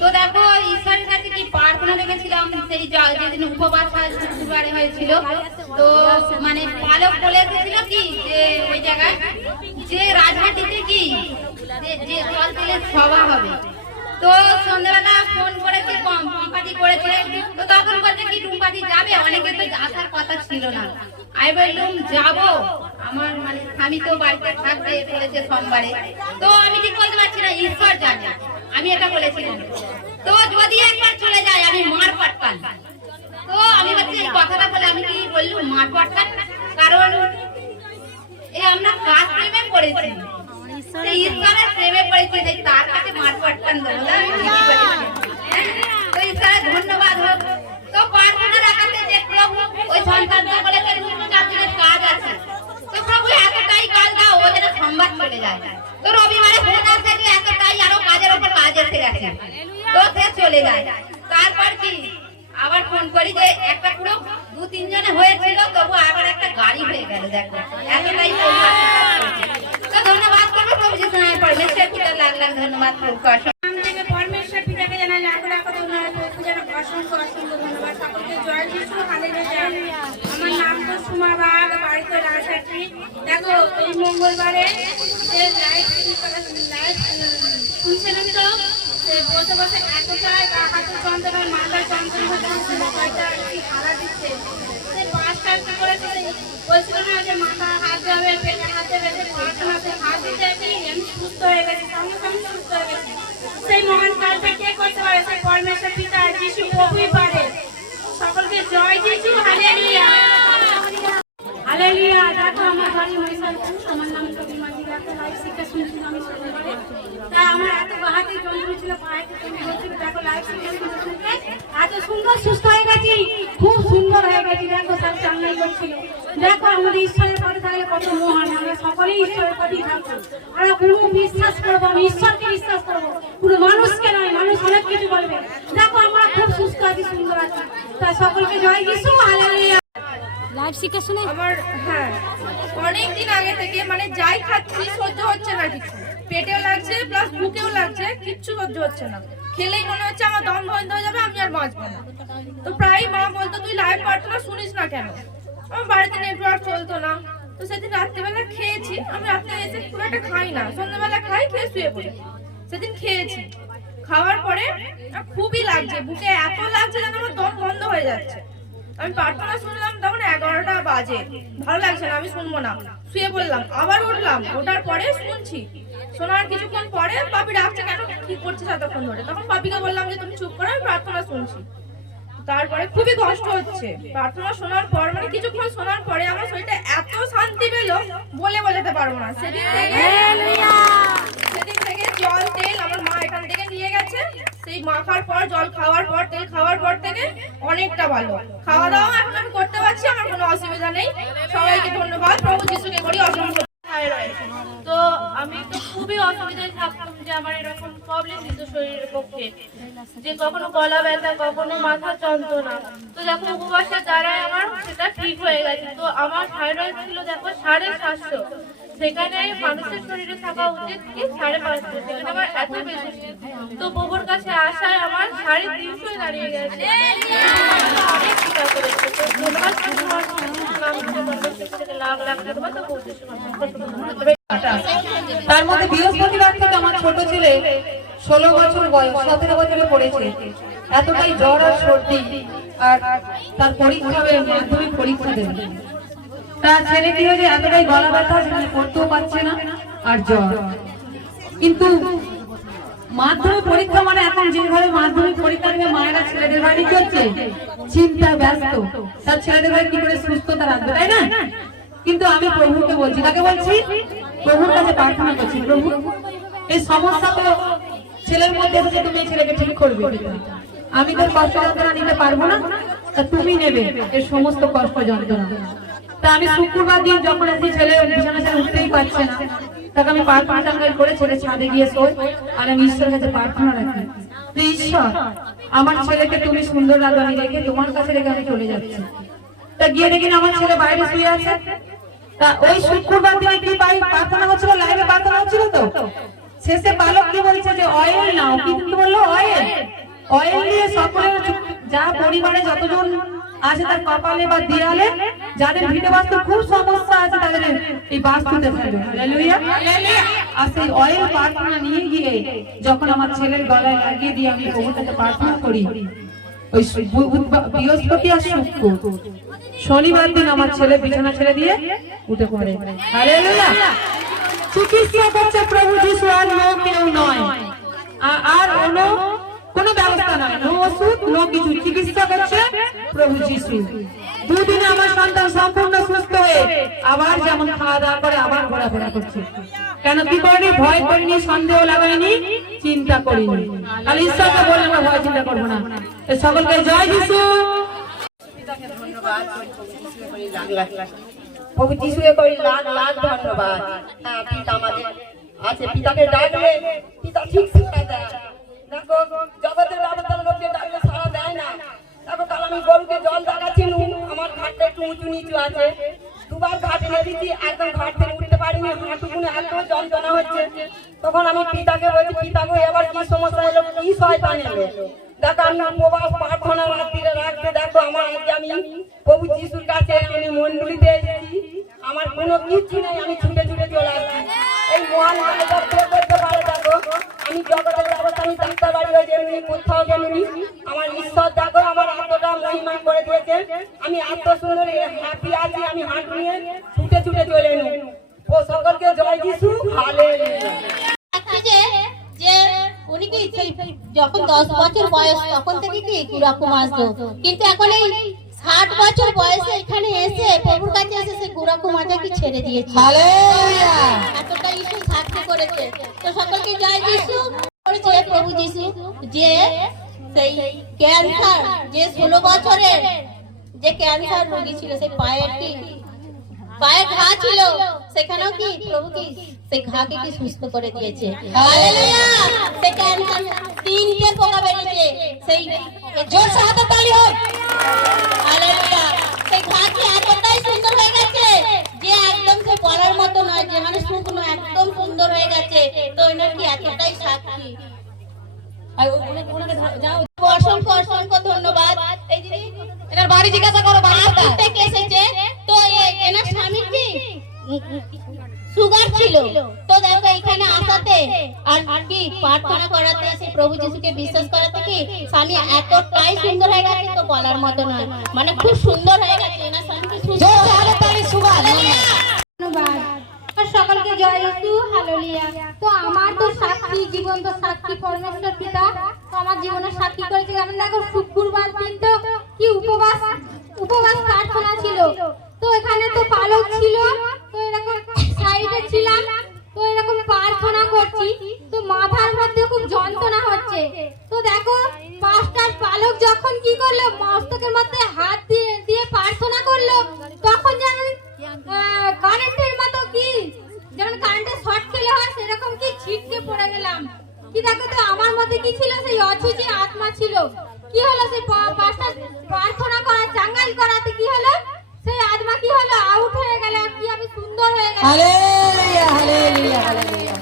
তো দেখো ঈশ্বরের কাছে কি প্রার্থনা রেখেছিলাম সেই যেদিন উপবাস শুক্রবারে হয়েছিল। তো মানে পালক বলে এসেছিল কি যে ওই জায়গায় যে রাজহাটিতে কি যে জল তেলের সভা হবে। তো সন্ধ্যাবেলা ফোন করেছে, পম্পাটি করেছে। তো তখন বলছে কি টুম্পাটি যাবে, অনেকে তো আসার কথা ছিল না। আমি বললাম যাবো, আমার মানে স্বামী তো বাড়িতে থাকবে বলেছে সোমবারে। তো আমি ঠিক বলতে পারছি না, ঈশ্বর জানে। আমি এটা বলেছিলাম তো যদি একবার চলে যায় আমি মার পাটকান। তো আমি বলছি এই কথাটা বলে আমি কি বললাম মার পাটকান, কারণ এই আমরা কাজ প্রেমে পড়েছি, সেই ঈশ্বরের প্রেমে পড়েছি, যে তার কাছে মার পাটকান দেবো না। তো ঈশ্বরের ধন্যবাদ হোক। তো প্রার্থনা রাখাতে যে প্রভু ওই সন্তানটা বলেছে 4 দিনের কাজ আছে, তো প্রভু এতটাই কাজ দাও ও যেন সংবাদ চলে যায়। তো রবিবারে ফোন আসে যে এতটাই আরো কাজের উপর কাজ এসে গেছে, তো সে চলে যায়। তারপর কি আবার ফোন করি যে একটা পুরো 2-3 জনে হয়েছিল, তবু আবার একটা গাড়ি হয়ে গেল। দেখো এতটাই তো ধন্যবাদ করবো প্রভু যিশু নামে পরমেশ্বর পিতা লাখ লাখ ধন্যবাদ। পরমেশ্বর পিতাকে জানাই লাখ লাখ ধন্যবাদ, অসংখ্য অসংখ্য ধন্যবাদ। সকলকে জয় যিশু, হালেলুয়া। আমার নাম তো সুমা বাগ, বাড়িতে রাজহাটি। দেখো এই মঙ্গলবারে যে লাইভ শুনছিলাম, তো বসে বসে এতটাই হাতে যন্ত্রণার মাথায় যন্ত্রণা হচ্ছিল, হারা দিচ্ছে। সেই পাঁচটা কি করেছে বলছিল না যে মাথা হাত যাবে, পেটে হাত দেবে, প্রার্থনাতে হাত দিতে আমি সুস্থ হয়ে গেছি, সঙ্গে সঙ্গে সুস্থ হয়ে গেছি। সেই মহান কাজটা কে করতে পারে? সেই পরমেশ্বর পিতা যিশু প্রভুই পারে। সকলকে জয় যিশু, হালেলুয়া হালেলুয়া। দেখো আমার বাড়ি মহিষাদল, আমার নাম কবি মাঝি। দেখো লাইভ শিক্ষা শুনছিলাম আমি শুনতে, তা আমার এত হাতে যন্ত্রণা ছিল, পায়েতে হচ্ছিল। দেখো লাইভ শিক্ষা শুনতে এত সুন্দর সুস্থ হয়ে গেছি, খুব সুন্দর হয়ে গেছি। দেখো সব চাঙ্গাই করছিল। দেখো আমাদের ঈশ্বরের পথে থাকলে কত মহান, আমরা সকলেই ঈশ্বরের পথেই থাকবো। আমরা পুরো বিশ্বাস করবো, আমি ঈশ্বরকে বিশ্বাস করবো, পুরো মানুষকে নয়। মানুষ অনেক কিছু বলবে। দেখো আমরা খুব সুস্থ আছি, সুন্দর আছি। তা সকলকে জয় যিশু, হালেলুয়া। লাইভ শিক্ষা শুনে আমার অনেকদিন আগে থেকে মানে যাই খাচ্ছি সহ্য হচ্ছে না, কিছু পেটেও লাগছে প্লাস বুকেও লাগছে, কিচ্ছু সহ্য হচ্ছে না। খেলেই মনে হচ্ছে আমার দম বন্ধ হয়ে যাবে, আমি আর বাঁচবো না। তো প্রায় মা বলতো তুই লাইভ প্রার্থনা শুনিস না কেন? আমার বাড়িতে নেটওয়ার্ক চলতো না। তো সেদিন রাত্রেবেলা খেয়েছি, আমি রাত্রে এসে খুব একটা খাই না, সন্ধ্যাবেলা খাই, খেয়ে শুয়ে পড়ি। সেদিন খেয়েছি, খাওয়ার পরে খুবই লাগছে, বুকে এত লাগছে যেন আমার দম বন্ধ হয়ে যাচ্ছে। আমি প্রার্থনা শুনলাম, তখন 11টা বাজে, ভালো লাগছে না, আমি শুনবো না, শুয়ে পড়লাম। আবার উঠলাম, ওঠার পরে শুনছি, শোনার কিছুক্ষণ পরে পাপি ডাকছে, কেন কি করছিস এতক্ষণ ধরে? তখন পাপিকে বললাম যে তুমি চুপ করো, আমি প্রার্থনা শুনছি। তারপরে খুবই কষ্ট হচ্ছে, প্রার্থনা শোনার পর মানে কিছুক্ষণ শোনার পরে আমার শরীরটা এত শান্তি পেলো বলে বোঝাতে পারবো না। সেদিন থেকে জল তেল আমার মা এখান থেকে নিয়ে গেছে, সেই মাখার পর, জল খাওয়ার পর, তেল খাওয়ার পর থেকে অনেকটা ভালো। খাওয়া দাওয়া এখন আমি করতে পারছি, আমার কোনো অসুবিধা নেই। সবাইকে ধন্যবাদ, প্রভু যিশুকে করি অসংখ্য। তো আমি তো খুবই অসুবিধায় থাকতাম যে আমার এরকম প্রবলেম দিত শরীরের পক্ষে, যে কখনো গলা ব্যথা, কখনো মাথা যন্ত্রণা। তো দেখো উপবাসের দ্বারাই আমার সেটা ঠিক হয়ে গেছে। তো আমার থাইরয়েড ছিল দেখো 750, সেখানে মানুষের শরীরে থাকা উচিত কি 550, সেখানে আমার এত বেশি ছিল। তো প্রভুর কাছে আসায় আমার 350 দাঁড়িয়ে গেছে। অনেক চিন্তা করেছে। তো ধন্যবাদ, লাখ লাখ ধন্যবাদ। তো বহু তার মধ্যে বৃহস্পতিবার থেকে আমার ছোট ছেলে 16 বছর বয়স, 17 বছরে পড়েছে। এতটাই জ্বর আর সর্দি, আর তার পরীক্ষা হবে, মাধ্যমিক পরীক্ষা দেবে। তার ছেলে কি হয়েছে, এতটাই গলা ব্যথা, সেখানে পড়তেও পারছে না, আর জ্বর। কিন্তু মাধ্যমিক পরীক্ষা মানে এখন যেভাবে মাধ্যমিক পরীক্ষা দেবে মায়েরা ছেলেদের বাড়ি কি হচ্ছে, চিন্তা ব্যস্ত, তার ছেলেদের বাড়ি কি করে সুস্থতা রাখবে, তাই না? কিন্তু আমি প্রভুকে বলছি, কাকে বলছি? প্রভুর কাছে প্রার্থনা করছি, প্রভু এই সমস্যা তো ছেলের মধ্যে এসেছে, তুমি এই ছেলেকে ঠিক করবে। আমি তোর কষ্ট যন্ত্রণা নিতে পারবো না, তা তুমি নেবে এর সমস্ত কষ্ট যন্ত্রণা। তা আমি শুক্রবার দিন যখন এসে ছেলে বিছানা ছেড়ে উঠতেই পারছে না, তাকে আমি প্রার্থনা টাঙ্গাই করে ছেলে ছাদে গিয়ে শোয়, আর আমি ঈশ্বরের কাছে প্রার্থনা রাখি, ঈশ্বর আমার ছেলেকে তুমি সুন্দর রাগানি রেখে তোমার কাছে রেখে আমি চলে যাচ্ছি। তা গিয়ে দেখি আমার ছেলে বাইরে শুয়ে আছে। তা ওই শুক্রবার দিনে কি প্রার্থনা হচ্ছিল, লাইভে প্রার্থনা হচ্ছিল। তো শেষে বালক কি বলছে যে অয়েল নাও, কি বললো, অয়েল দিয়ে সকলের যা পরিবারে যতজন আছে তার কপালে বা দেয়ালে, যাদের ভিটে বাস্তু খুব সমস্যা আছে, তাদের এই বাস্তুতে ফেলো। হালেলুয়া। আর সেই অয়েল প্রার্থনা নিয়ে গিয়ে যখন আমার ছেলের গলায় লাগিয়ে দিয়ে আমি প্রভুর কাছে প্রার্থনা করি, ওই বৃহস্পতি আর শুক্র, শনিবার দিন আমার ছেলে বিছানা ছেড়ে দিয়ে উঠে পড়ে। হালেলুয়া। চিকিৎসা করছে প্রভু যিশু, আর কেউ নয়, আর কোনো ব্যবস্থা নয়, নো ওষুধ, নো কিছু, চিকিৎসা করছে প্রভু যিশু। দুদিনে আমার সন্তান সম্পূর্ণ সুস্থ হয়ে আবার যেমন খাওয়া দাওয়া করে আবার ঘোরাফেরা করছে। কেন কি করিনি? ভয় করিনি, সন্দেহ লাগাইনি, চিন্তা করিনি। আর ঈশ্বরকে বলে আমরা ভয় চিন্তা করবো না। সকলকে জয় যিশু। প্রভু যিশুকে করি লাখ লাখ ধন্যবাদ। হ্যাঁ, পিতা আমাদের আছে, পিতাকে ডাকলে পিতা ঠিক শিক্ষা দেয়। দেখো জগতের ব্যবস্থার লোককে ডাকলে সারা দেয় না। দেখো কাল আমি গরুকে জল দেখাচ্ছি, আমার ঘাটটা একটু উঁচু নিচু আছে, দুবার ঘাট এনে দিচ্ছি, একদম ঘাট থেকে উঠতে পারিনি, হাঁটুকুনে এত যন্ত্রণা হচ্ছে। তখন আমি পিতাকে বলছি, পিতাকে এবার কি সমস্যা এলো, কি শয়তান এলো। দেখো আমি উপবাস প্রার্থনা রাত্রিরে রাখতে, দেখো আমার আজকে আমি প্রভু যিশুর কাছে আমি মন্ডলীতে এসেছি, আমার কোনো কিচ্ছু নেই, আমি ছুটে ছুটে চলে আসছি। এই মহান মালিক করতে পারে। দেখো আমি জগতের ব্যবস্থা, আমি ডাক্তার বাড়ি হয়ে যেমনি কোথাও যেমনি, আমার ঈশ্বর দেখো আমার এতটা মহিমা করে দিয়েছে, আমি এত সুন্দর হ্যাপি আছি, আমি হাঁটু নিয়ে ছুটে ছুটে চলে এলাম। ও সকলকে জয় যিশু। হালেলুয়া। যে উনি কি যখন 10 বছর বয়স তখন থেকে কি গুড়াকু আসতো, কিন্তু এখন এই 60 বছর বয়সে এখানে এসে প্রভুর কাছে এসে সেই গুড়াকু মাজাকে ছেড়ে দিয়েছে। হালেলুয়া। এতটা ঈশ্বর সাহায্য করেছে। তো সকলকে জয় যিশু। করেছে প্রভু যিশু, যে সেই ক্যান্সার, যে 16 বছরের যে ক্যান্সার রোগী ছিল, সেই পায়ে ঘা ছিল, সেখানেও কি প্রভু কি সেই ঘাকে কি সুস্থ করে দিয়েছে। হালেলুয়া। সেই ক্যান্সার 3টে পোকা বেরিয়েছে, সেই জোর সাথে তালি হোক। হালেলুয়া। সেই ঘা কি এতটাই সুন্দর হয়ে গেছে যে একদম সে বলার মতো নয়, যে মানে শুকনো একদম সুন্দর হয়ে গেছে। তো এনার কি এতটাই সাক্ষী। অসংখ্য অসংখ্য ধন্যবাদ। এই যে এনার বাড়ি জিজ্ঞাসা করো, বাড়ি থেকে এসেছে। তো এনার স্বামীর কি সুগার ছিল, তো দেখো এখানে আসাতে আর কি প্রার্থনা করাতে, সেই প্রভু যিশুকে বিশ্বাস করাতে কি স্বামী এতটাই সুন্দর হয়ে গেছে, তো বলার মতো নয়, মানে খুব সুন্দর হয়ে গেছে। এনার স্বামীকে ধন্যবাদ। সকলকে জয় যিশু। হালেলুয়া। তো আমার তো সাক্ষী, জীবন তো সাক্ষী পরমেশ্বর পিতা তো আমার জীবনের সাক্ষী করেছে। আমি দেখো শুক্রবার দিন তো কি উপবাস প্রার্থনা ছিল, তো এখানে তো পালক ছিল, তো এরকম সাইডে ছিলাম, তো এরকম প্রার্থনা করছি, তো মাথার মধ্যে খুব যন্ত্রণা হচ্ছে। তো দেখো কি দেখো তো আমার মধ্যে কি ছিল, সেই অছুচি আত্মা ছিল। কি হলো, সেই পাঁচটা প্রার্থনা করা চাঙ্গাই করাতে কি হলো, সেই আত্মা কি হলো, আউট হয়ে গেল। কি আমি সুন্দর হয়ে গেল। Hallelujah hallelujah hallelujah.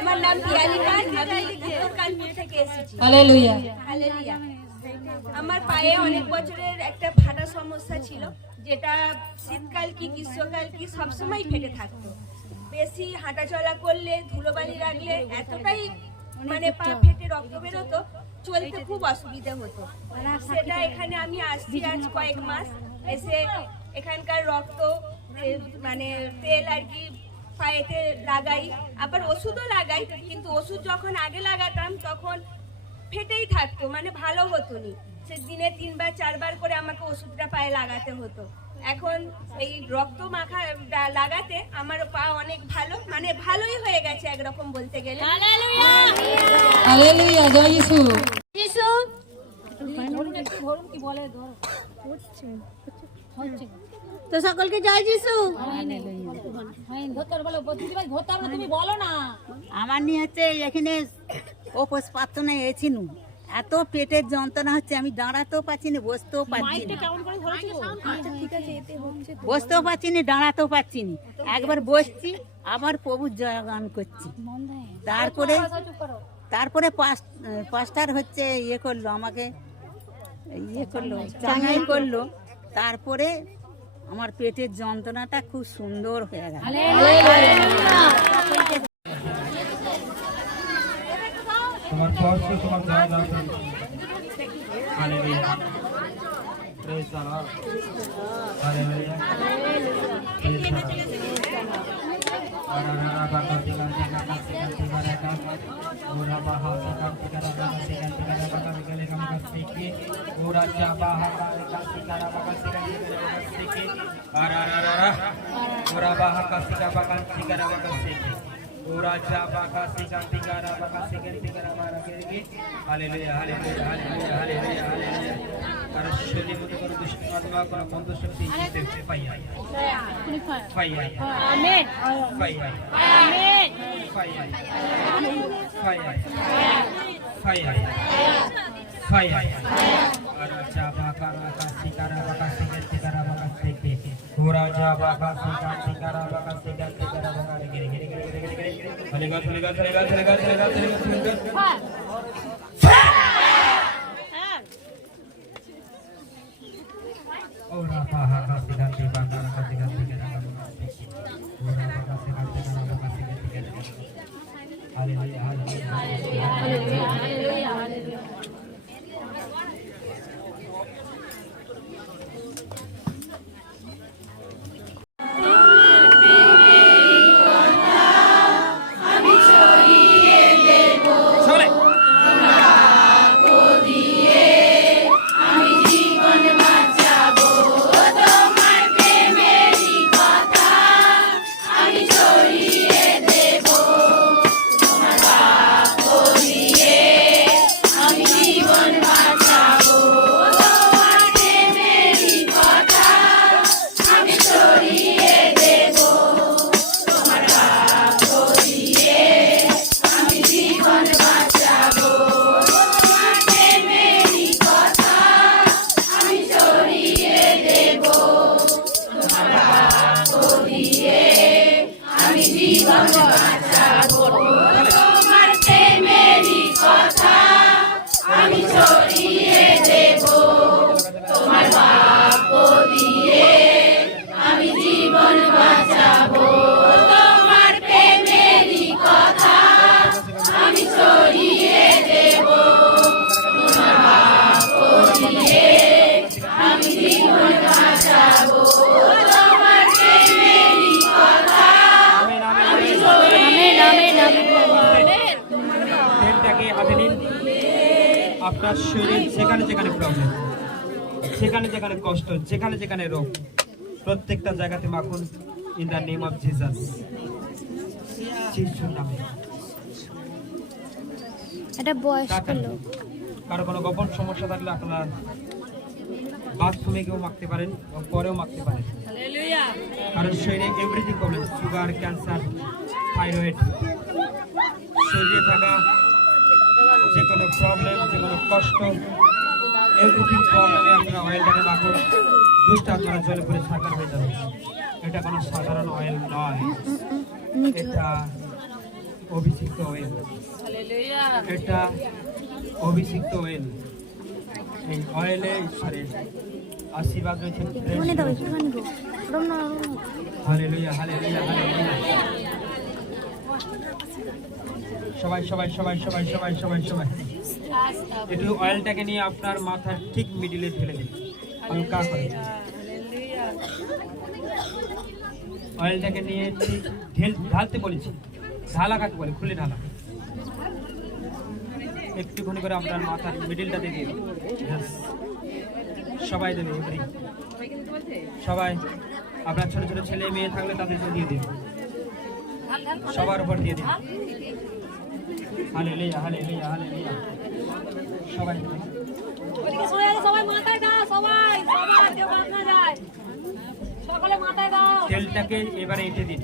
আমার নাম পিয়ালি খান, আমি কানপুর থেকে এসেছি। হালেলুয়া। হালেলুয়া। আমার পায়ে অনেক বছরের একটা ফাটা সমস্যা ছিল, যেটা শীতকাল কি গ্রীষ্মকাল কি সবসময় ফেটে থাকতো। বেশি হাঁটাচলা করলে, ধুলোবালি রাখলে এতটাই মানে পা ফেটে রক্ত বেরোতো, চলতে খুব অসুবিধা হতো। সেটা এখানে আমি আসছি আজ কয়েক মাস, এসে এখানকার রক্ত মানে তেল আর কি পায়েতে লাগাই, আবার ওষুধও লাগাই। কিন্তু ওষুধ যখন আগে লাগাতাম তখন ফেটেই থাকতো, মানে ভালো হতো নি। সে দিনে 3 বার 4 বার করে আমাকে ওষুধটা পায়ে লাগাতে হতো। এখন এই রক্ত মাখা লাগাতে আমার পা অনেক ভালো, মানে ভালোই হয়ে গেছে একরকম বলতে গেলে। হালেলুয়া, জয় যিশু। যিশু তো সকলকে জয় যিশু। আমার নিয়ে হচ্ছে এখানে উপোস প্রার্থনায় এসেছিনু, এত পেটের যন্ত্রণা হচ্ছে, আমি দাঁড়াতেও পাচ্ছি না, বসতেও পারছি না, বসতেও পারছি না, দাঁড়াতেও পারছি না। একবার বসছি, আবার প্রভুর জয়গান করছি। তারপরে পাস্টার হচ্ছে ইয়ে করলো, আমাকে ইয়ে করলো, চাঙ্গাই করলো। তারপরে আমার পেটের যন্ত্রণাটা খুব সুন্দর হয়ে গেল। তোমার পরশু তোমার জয় দাও। Hallelujah, praise the Lord, hallelujah, praise the Lord. আরারা বাকা দিলা দিলা কাসিকা দিগারাকা ওরা বাহা সাকা দিগারাকা কাসিকা দিগারাকা গলে কাম কাসিকি ওরা চাবাহা কাসিকা রাকা কাসিকা দিগারাকা কাসিকি আরারা ওরা বাহা কাসিকা বাকা দিগারাকা কাসিকি ওরা চাবাহা কাসিকা দিগারাকা কাসিকা দিগারাকা রাকেকি। Hallelujah hallelujah hallelujah hallelujah hallelujah. আর শরীরের মধ্যে কোনো দুষ্ট আত্মা কোনো বন্ধ শক্তি দেখতে পাই আমেন আমেন আমেন আমেন। আর চাবাকা কাসিকারা বাকা সিকা দিগারা বাকা সিকি ওরা চাবাকা সিকা দিগারা বাকা সিকা দিগারা বাকা গিরে গিরে গিরে গিরে গিরে চলেগা চলেগা চলেগা চলেগা চলেগা চলেগা চলেগা। Ora paha kasi ganti bakar kasi ganti kana ora paha kasi ganti kana kasi ganti kana. Haleluya haleluya haleluya haleluya haleluya. আপনার শরীর যেখানে যেখানে প্রবলেম, যেখানে যেখানে কষ্ট, যেখানে যেখানে রোগ, প্রত্যেকটা জায়গাতে মাখুন in the name of Jesus. যিশুর নামে। এটা বয়স্ক লোক। কারো কোনো গোপন সমস্যা থাকলে আপনারা বাথরুমে গিয়েও মাখতে পারেন, পরেও মাখতে পারেন। কারণ শরীরে everything problem, sugar, cancer, thyroid, শরীরে থাকা যে কোনো প্রবলেম, যে কোনো কষ্ট, এভরিথিং প্রবলেমে আপনারা অয়েলটাকে মাখুন, দুষ্ট আপনারা জলে করে সাকার হয়ে যাবে। এটা কোনো সাধারণ অয়েল নয়, এটা অভিষিক্ত অয়েল, এটা অভিষিক্ত অয়েল। এই অয়েলে ঈশ্বরের আশীর্বাদ রয়েছে। Hallelujah, hallelujah, hallelujah. সবাই সবাই সবাই সবাই সবাই সবাই সবাই একটু অয়েলটাকে নিয়ে আপনার মাথার ঠিক মিডিলে ঢেলে দিন, হালকা করে। অয়েলটাকে নিয়ে ঠিক ঢালতে বলেছি, ঢালা কাকে বলে, খুলে ঢালা। একটুখানি করে আপনার মাথার মিডিলটাতে দিয়ে দিন। সবাই দেবে, সবাই। আপনার ছোট ছোট ছেলে মেয়ে থাকলে তাদেরকে দিয়ে দিন, সবার উপর দিয়ে দিন। Hallelujah, hallelujah, hallelujah. সবাই তেলটাকে এবারে এঁটে দিন,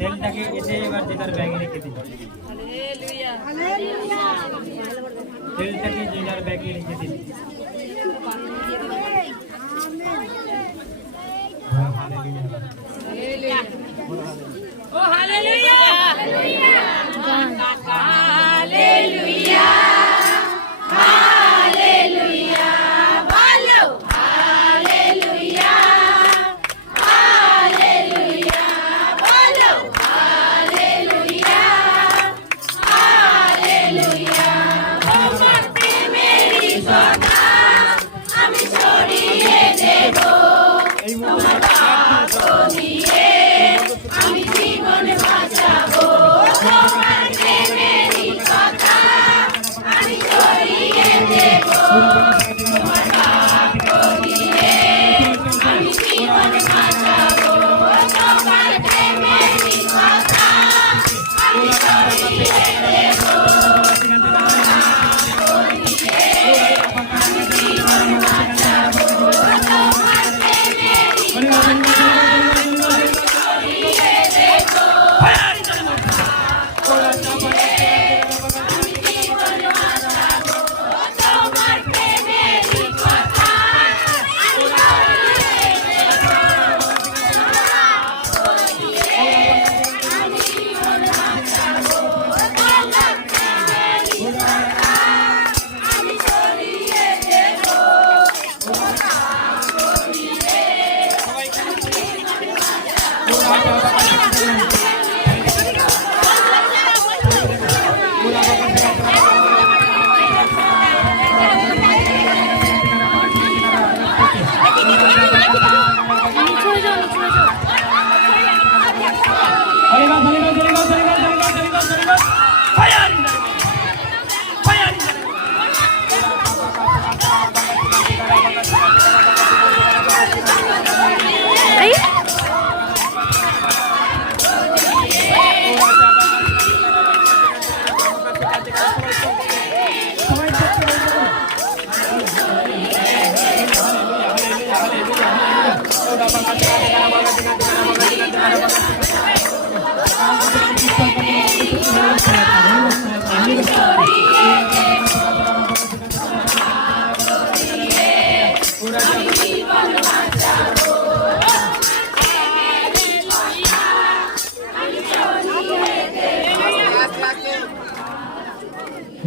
তেলটাকে এঁটে এবার যেটার ব্যাগে রেখে দিন, তেলটাকে যেটার ব্যাগে রেখে দিন।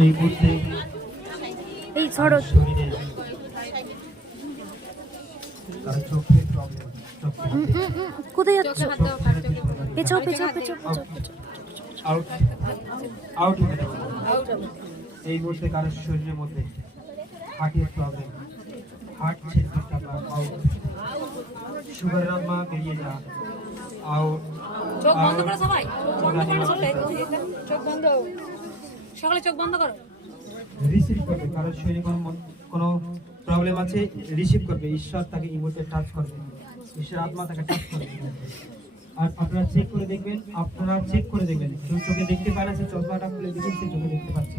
এই মুহূর্তে এই ছড়ো শরীরে তার চোখের প্রবলেম, কোথায় যাচ্ছ? পেছাও পেছাও পেছাও আউট আউট হয়ে যাবে। এই মুহূর্তে কারো শরীরের মধ্যে হার্টের প্রবলেম, হার্ট ছেড়ে আউট, সুগারের মা বেরিয়ে যা, আউট। চোখ বন্ধ করো সবাই, চোখ বন্ধ করো সবাই, চোখ বন্ধ, সকালে চোখ বন্ধ করো। রিসিভ করবে, কারোর শরীরে কোনো প্রবলেম আছে, রিসিভ করবে। ঈশ্বর তাকে এই মুহূর্তে টাচ করবে, ঈশ্বর আত্মা তাকে টাচ করবে। আর আপনারা চেক করে দেখবেন, আপনারা চেক করে দেখবেন, কেউ চোখে দেখতে পারে না, সে চশমাটা খুলে দেখেন সে চোখে দেখতে পাচ্ছে,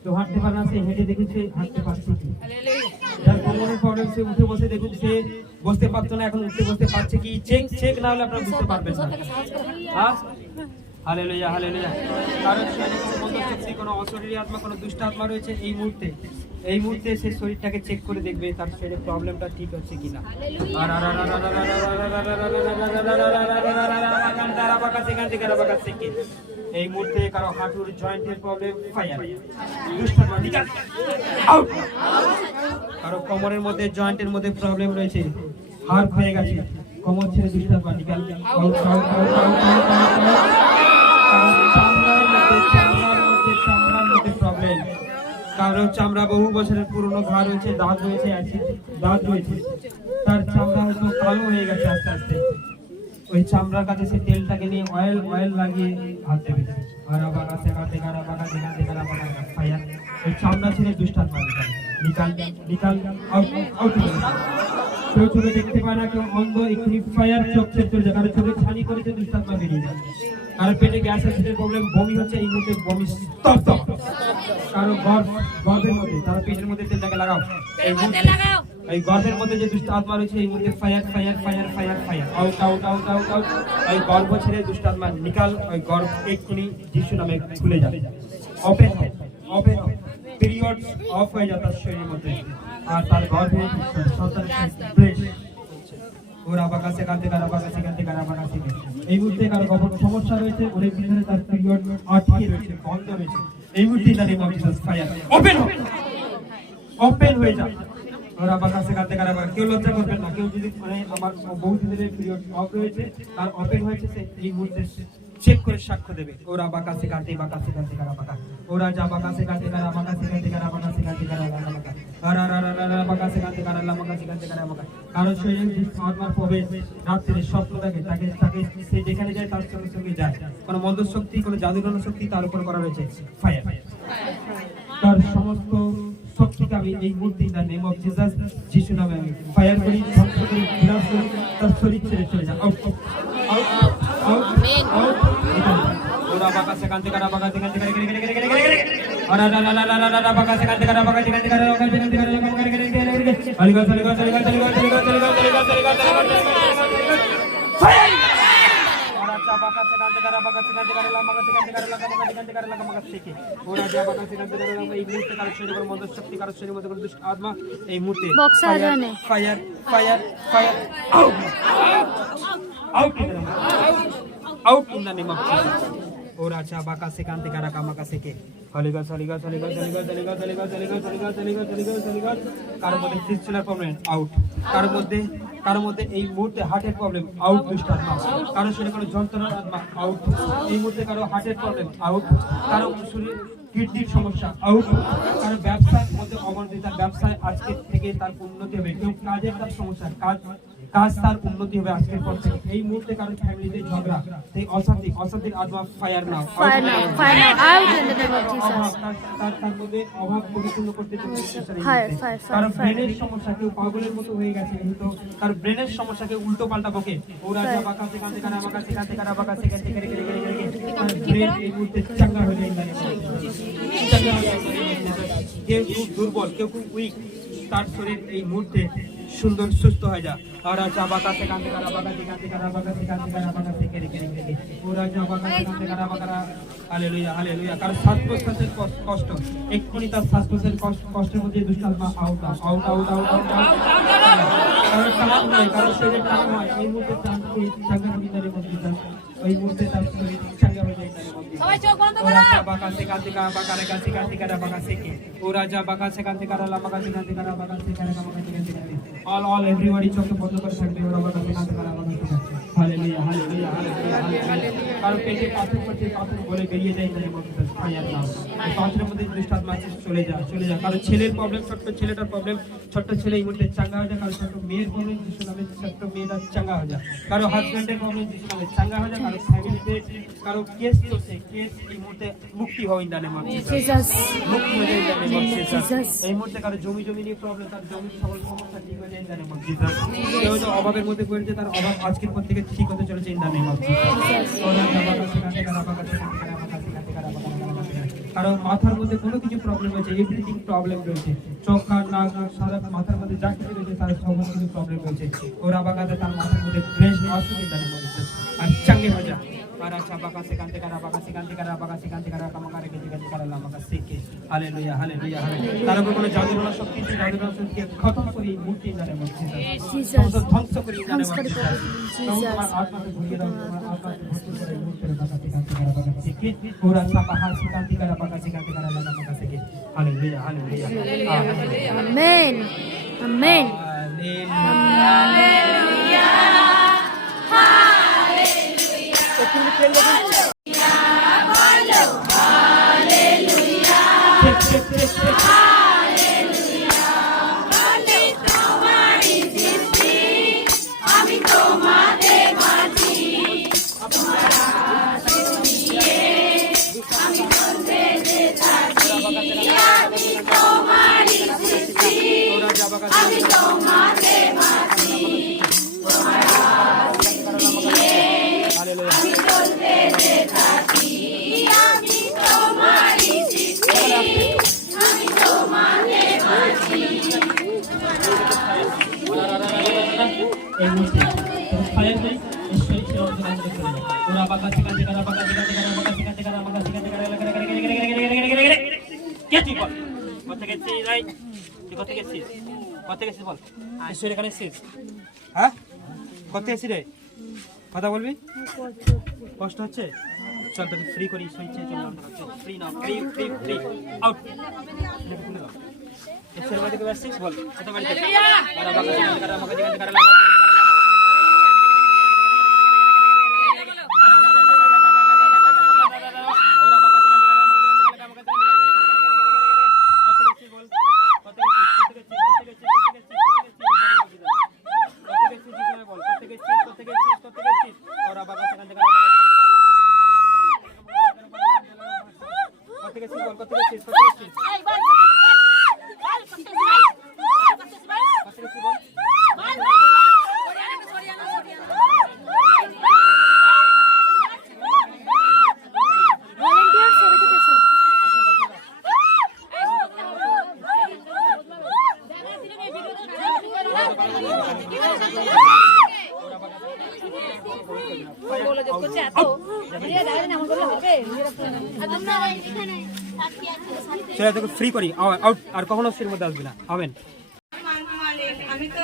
কেউ হাঁটতে পারে না, সে হেঁটে দেখেছে হাঁটতে পারছে কি। যার কোমরের প্রবলেম সে উঠে বসে দেখুন, সে বসতে পারতো না, এখন উঠতে বসতে পারছে কি? চেক না হলে আপনারা বুঝতে পারবেন না। হ্যাঁ, হালেলুয়া হালেলুয়া। কারণ শরীরে কোনো মন্দশক্তি, কোনো অশরীরী আত্মা, কোনো দুষ্ট আত্মা রয়েছে, এই মুহূর্তে সে শরীরটাকে চেক করে দেখবে তার শরীরের প্রবলেমটা ঠিক হচ্ছে কিনা। এই মুহূর্তে কারো হাঁটুর জয়েন্টের প্রবলেম, ফায়ার, কারো কোমরের মধ্যে জয়েন্টের মধ্যে প্রবলেম রয়েছে, হাড় হয়ে গেছে, কোমর ছেড়ে দুষ্টাত্মা নিকাল। চামড়ার মধ্যে প্রবলেম, কারো চামড়া বহু বছরের পুরনো ঘা রয়েছে, দাঁত রয়েছে, দাঁত রয়েছে, তার চামড়া হয়তো কালো হয়ে গেছে আস্তে আস্তে। ওই চামড়ার কাছে সে তেলটাকে নিয়ে অয়েল লাগিয়ে হাত দেবে। আর আবার ফায়ার, ওই চামড়া ছেড়ে দুষ্টাত্মা নিকাল আউট। কেউ চোখে দেখতে পায় না, কেউ অন্ধ, এক্ষুনি ফায়ার, চোখ ছেড়ে চলে যায়। কারো চোখে ছানি করেছে, দুষ্টাত্মা বেরিয়ে যায়। কারো পেটে গ্যাস অ্যাসিডের প্রবলেম, বমি হচ্ছে, এই মুহূর্তে বমি স্তব্ধ। কারো গর্ভের মধ্যে, তার পেটের মধ্যে তেলটাকে লাগাও, এই মুহূর্তে এই গর্ভের মধ্যে যে দুষ্ট আত্মা রয়েছে, এই মুহূর্তে fire fire fire fire fire, out out out out out. ওই গর্ভ ছেড়ে দুষ্ট আত্মা নিকাল, ওই গর্ভ এক্ষুনি যিশু নামে খুলে যাবে। ওপেন পিরিয়ড অফ হয়ে যায় তার শরীরের মধ্যে, আর তার গর্ভে এই মুহূর্তে কারো গর্ভের সমস্যা রয়েছে, অনেক দিন ধরে তার পিরিয়ড আটকে রয়েছে, বন্ধ রয়েছে, এই মুহূর্তে তার নাম জিসাস ফায়ার ওপেন হয়ে যায়। ওরা বাকাসে কাঁদতে কারা, কেউ লজ্জা করবেন না। কেউ যদি মানে আমার বহু দিনের পিরিয়ড অফ রয়েছে আর ওপেন হয়েছে, সে এই মুহূর্তে চেক করে সাক্ষ্য দেবে। ওরা বাকাসে কাঁদতে কারা বাকা, ওরা যা বাকাসে কাঁদতে কারা বাকাসে কাঁদতে কারা বাকা, কারণ শরীরে আত্মার প্রবেশ রাত্রে স্বপ্ন দেখে, তাকে সে যেখানে যায় তার সঙ্গে সঙ্গে যায়। কোনো মন্দ শক্তি, কোনো জাদুগ্রহণ শক্তি তার উপর করা রয়েছে ফায়ার। তার সমস্ত শক্তিকে আমি এই মুহূর্তে in the name of Jesus, যিশু নামে আমি ফায়ার করি, ধ্বংস করি, বিনাশ করি, তার শরীর ছেড়ে চলে যায়। Out out out out. ওরা বাকাসে কাঁদতে কারা বাকাসে কাঁদতে কারা ওরা লা লা লা লা লা বাকাসে কাঁদতে কারা বাকাসে কাঁদতে কারা আলিগা ফায়ার। ওরা চা বাকাসে কাঁদতে কারা বাকাসে কাঁদতে কারা বাকাসে কাঁদতে কারা বাকাসে থেকে ওরা যা বাকাসে কাঁদতে কারা, এই মুহূর্তে কারো শরীরের মধ্যে শক্তি, কারো শরীরের মধ্যে কোনো দুষ্ট আত্মা, এই মুহূর্তে fire fire fire out out out in the name of Jesus. ওরা চা বাকাসে কাঁদতে কারা কামাকাসে কে হলিগা হলিগা হলিগা হলিগা হলিগা হলিগা হলিগা হলিগা হলিগা হলিগা হলিগা। কারো মধ্যে ফিস্টুলার প্রবলেম আউট, কারো মধ্যে এই মুহূর্তে হার্টের প্রবলেম আউট, দুষ্ট আত্মা, কারো শরীরে কোনো যন্ত্রণার আত্মা আউট, এই মুহূর্তে কারো হার্টের প্রবলেম আউট, কারো শরীর কিডনির সমস্যা আউট, কারো ব্যবসার মধ্যে অবনতি, তার ব্যবসায় আজকে থেকে তার উন্নতি হবে। কেউ কাজের তার সমস্যা, কাজ তার উন্নতি হবে আজকের পর থেকে। এই মুহূর্তে কারো ফ্যামিলিতে ঝগড়া, সেই অশান্তির আত্মা ফায়ার নাও, তার মধ্যে অভাব পরিপূর্ণ করতে কারো ব্রেনের সমস্যা, কেউ পাগলের মতো হয়ে গেছে, কিন্তু কারো ব্রেনের সমস্যা, কেউ উল্টো পাল্টা বকে, ওরা যা বাকাসে কাঁদতে কারা বাকাসে কাঁদতে কারা বাকাসে কাঁদতে কারা ব্রেন এই মুহূর্তে চাঙ্গা হয়ে যায়। কেউ খুব দুর্বল, কেউ খুব উইক, তার শরীর এই মুহূর্তে সুন্দর সুস্থ হয়ে যায়। ওরা যা বাকাসে কাঁদতে কারা বাকাসে কাঁদতে কারা বাকাসে কাঁদতে কারা বাকাসে কেড়ে ওরা যা বাকাসে কাঁদতে কারা বাকারা। Hallelujah hallelujah. কারো শ্বাস প্রশ্বাসের কষ্ট, এক্ষুনি তার শ্বাস প্রশ্বাসের কষ্টের মধ্যে দুষ্ট আত্মা out out out out out out. কারো টান হয়, কারো শরীরে টান হয়, এই মুহূর্তে চাঙ্গা ভিতরে মধ্যে ওই মুহূর্তে তার শরীর চাঙ্গা হয়ে যায়। ওরা যা বাকাসে কাঁদতে কারা বাকারে কাছে কাঁদতে কারা বাকাসে কে ওরা যা বাকাসে কাঁদতে কারা বাকাসে কাঁদতে কারা বাকাসে কারা বাকাসে কাঁদতে কারা all everybody চোখ বন্ধ করে থাকবে। ওরা বাকাসে কাঁদতে কারা বাকাসে হালেলুয়া হালেলুয়া হালেলুয়া। কারো পেটে পাথর বলে বেরিয়ে যায় তাদের মধ্যে ফায়ার নাও, এই পাথরের মধ্যে দুষ্ট আত্মা চলে যায়। কারো ছেলের প্রবলেম, ছোট্ট ছেলেটার প্রবলেম, ছোট্ট ছেলে এই মুহূর্তে চাঙ্গা হয়ে যায়। কারো ছোট্ট মেয়ের প্রবলেম, যিশু নামে ছোট্ট মেয়েটা চাঙ্গা হয়ে যায়। কারো হাজব্যান্ডের প্রবলেম, যিশু নামে চাঙ্গা হয়ে যায়। কারো ফ্যামিলিতে কারো কেস চলছে, কেস এই মুহূর্তে মুক্তি হয় in the name of Jesus, মুক্তি হয়ে যায় in the name of Jesus. এই মুহূর্তে কারো জমি নিয়ে প্রবলেম, তার জমির সকল সমস্যা ঠিক হয়ে যায় in the name of Jesus. কেউ তো অভাবের মধ্যে পড়েছে, তার অভাব আজকের পর থেকে ঠিক হতে চলেছে in the name of Jesus. ওরা যা বাকাসে কাঁদতে কারা বাকাসে কাঁদতে কারা বাকাসে কাঁদতে কারা বাকাসে কাঁদতে কারা কারণ মাথার মধ্যে কোনো কিছু প্রবলেম হয়েছে, এভরিথিং প্রবলেম রয়েছে, চোখ কান নাক সারা মাথার মধ্যে যা কিছু রয়েছে তার সমস্ত কিছু প্রবলেম রয়েছে। ওরা বাগাতে তার মাথার মধ্যে ফ্রেশ অসুবিধা নেই আর চাঙ্গে ভাজা para chabaka sekante kara baka sekante kara kamakare ke jiga kara lama ka seke haleluya haleluya haleluya তার উপর কোনো জাদুর শক্তি জাদুর শক্তি খতম করে মূর্তি জানে মূর্তি সমস্ত ধ্বংস করে জানে মূর্তি তোমার আত্মাকে ঘুরিয়ে দাও, তোমার আত্মাকে ভর্তি করে মূর্তির বাকা sekante kara baka seke ওরা চাপাহা sekante kara baka sekante kara lama ka seke haleluya haleluya amen amen haleluya কথা বলবি? কষ্ট হচ্ছে? চল তোকে ফ্রি করি, ফ্রি না, ফ্রি ফ্রি ফ্রি আউট। এসের বাড়িতে কবে আসছিস বল? কত বাড়িতে? সেটা তোকে ফ্রি করি আউট, আর কখনো ফ্রির মধ্যে আসবি না, হবেন। আমি তো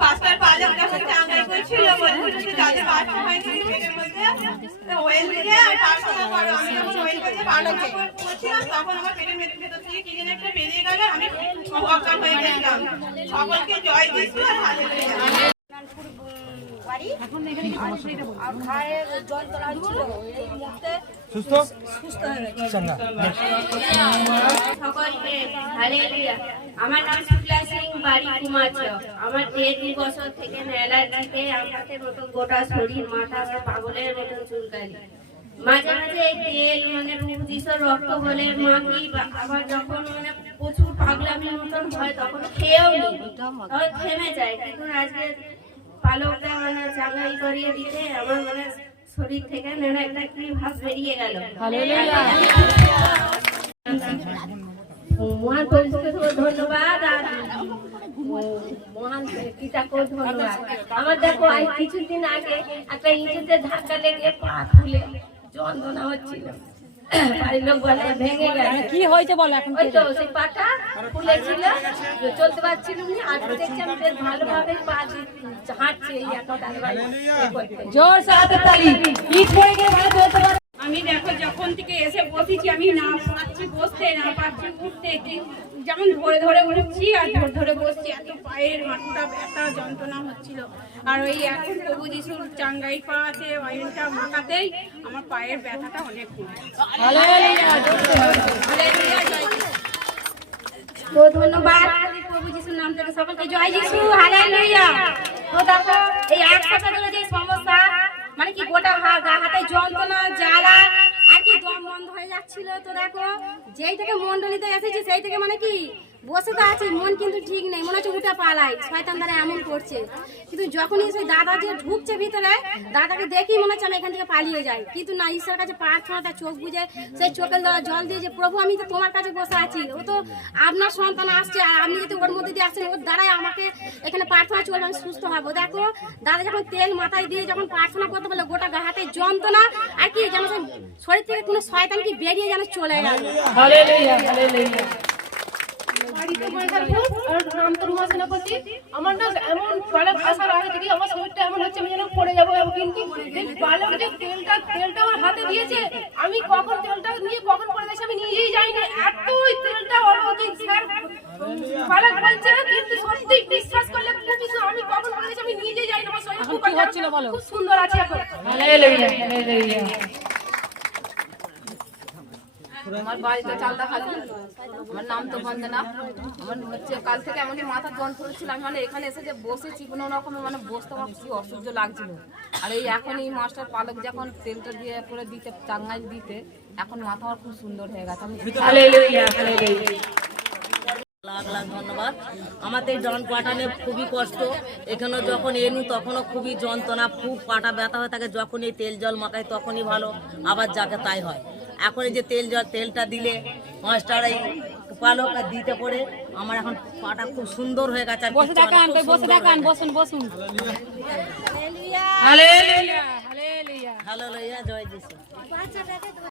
পাঁচটার পাঁচে ওটা হচ্ছে আঙ্গাই করেছিল বলছিল যে যাদের বাচ্চা হয়নি পেটের মধ্যে ওয়েল দিয়ে আর তার সঙ্গে পরে আমি যখন ওয়েল করে পাটা করছিলাম তখন আমার পেটের ভেতর থেকে কি যেন একটা বেরিয়ে গেল, আমি অজ্ঞান হয়ে গেছিলাম। সকলকে জয় দিয়েছি আর হালেলুয়া। সুস্থ সকলকে হালেলুয়া। আমার নাম শুক্লা সিং, বাড়ি কুমারচক। আমার 1.5 বছর থেকে অ্যালার্জিতে আমাদের মতো গোটা শরীর মাথা আর পাগলের মতো চুলকানি। মাঝে মাঝে এই তেল মানে রুজিসের রক্ত বলে মাখি, আবার যখন মানে প্রচুর পাগলামির মতন হয় তখন খেয়েও নি, তখন থেমে যায়। কিন্তু আজকে পালকটা মানে চাঙ্গাই করিয়ে দিতে আমার মানে শরীর থেকে নেনা একটা কি ভাব বেরিয়ে গেল। মহান পরিষদকে ধন্যবাদ আর মহান পিতাকেও ধন্যবাদ। আমার দেখো আজ কিছুদিন আগে একটা ইঁচুতে ধাক্কা লেগে পা ফুলে যন্ত্রণা হচ্ছিল, বাড়ির লোক বলে ভেঙে গেছে। কি হয়েছে বল? এখন ওই তো সেই পাটা ফুলেছিল, চলতে পারছিল না। আজ দেখছি আমি বেশ ভালোভাবে পা হাঁটছে, এই একটা জোর সাথে তালি ইট পড়ে গিয়ে ভালো চলতে পারে। আমি দেখো যখন থেকে এসে বসেছি আমি না পাচ্ছি বসতে, না পাচ্ছি উঠতে, যেমন ধরে ধরে উঠছি আর ধরে ধরে বসছি। এত পায়ের হাঁটুটা ব্যথা যন্ত্রণা হচ্ছিল। আর ওই এখন প্রভু যিশুর চাঙ্গাই পা আছে, অয়েলটা মাখাতেই আমার পায়ের ব্যথাটা অনেক তো ধন্যবাদ প্রভু যিশুর নাম থেকে সকলকে জয় যিশু, হালেলুয়া। তো দেখো এই এক সপ্তাহ ধরে যে সমস্যা মানে কি গোটা হাতে যন্ত্রণা জ্বালা আর কি দম বন্ধ হয়ে যাচ্ছিল। তো দেখো যেই থেকে মন্ডলীতে এসেছি সেই থেকে মানে কি বসে তো আছি, মন কিন্তু ঠিক নেই, মনে হচ্ছে উঠে পালাই, শয়তান দ্বারা এমন করছে। কিন্তু যখনই সেই দাদা যে ঢুকছে ভিতরে, দাদাকে দেখি মনে হচ্ছে আমি এখান থেকে পালিয়ে যাই। কিন্তু না, ঈশ্বরের কাছে প্রার্থনা, তার চোখ বুঝে সেই চোখের জল দিয়ে যে প্রভু আমি তো তোমার কাছে বসে আছি, ও তো আপনার সন্তান আসছে, আর আপনি যদি ওর মধ্যে দিয়ে আসছেন, ওর দ্বারাই আমাকে এখানে প্রার্থনা চলবে, আমি সুস্থ হবো। দেখো দাদা যখন তেল মাথায় দিয়ে যখন প্রার্থনা করতে পারলো, গোটা গা হাতে যন্ত্রণা, আর কি যেন শরীর থেকে কোনো শয়তান কি বেরিয়ে যেন চলে গেল। বাড়িতে ময়দারপুর আর নাম তো রুমা সেনাপতি। আমার না এমন বালক আসার আগে থেকে আমার শরীরটা এমন হচ্ছে আমি যেন পড়ে যাবো। কিন্তু বালক যে তেলটা আমার হাতে দিয়েছে, আমি কখন তেলটা নিয়ে কখন পড়ে গেছি আমি নিজেই জানি না। এত তেলটা অলৌকিক স্যার বালক বলছে না, কিন্তু সত্যি বিশ্বাস করলে খুবই আমি কখন পড়ে গেছি আমি নিজেই জানি না। আমার শরীর খুব সুন্দর আছে এখন। আমার বাড়িতে চালটা খালি, আমার নাম তো বন্দনা। আমার হচ্ছে কাল থেকে এমনই মাথা যন্ত্রণা ছিল, আমি মানে এখানে এসে যে বসেছি কোনো রকমে মানে বসতে আমার খুবই অসহ্য লাগছিল। আর এই এখন এই মাস্টার পালক যখন তেলটা দিয়ে করে দিতে চাঙ্গাই দিতে, এখন মাথা আমার খুব সুন্দর হয়ে গেছে। আমি লাখ লাখ ধন্যবাদ। আমাদের জন পাঠানে খুবই কষ্ট, এখানে যখন এনু তখনও খুবই যন্ত্রণা, খুব পাটা ব্যথা হয়ে থাকে। যখন এই তেল জল মাখাই তখনই ভালো, আবার যাকে তাই হয়। এখন এই যে তেলটা দিলে মাস্টার এই পালক দিতে পড়ে আমার এখন পাটা খুব সুন্দর হয়ে গেছে। বসে দেখান, বসুন। হালেলুয়া, জয় যিশু।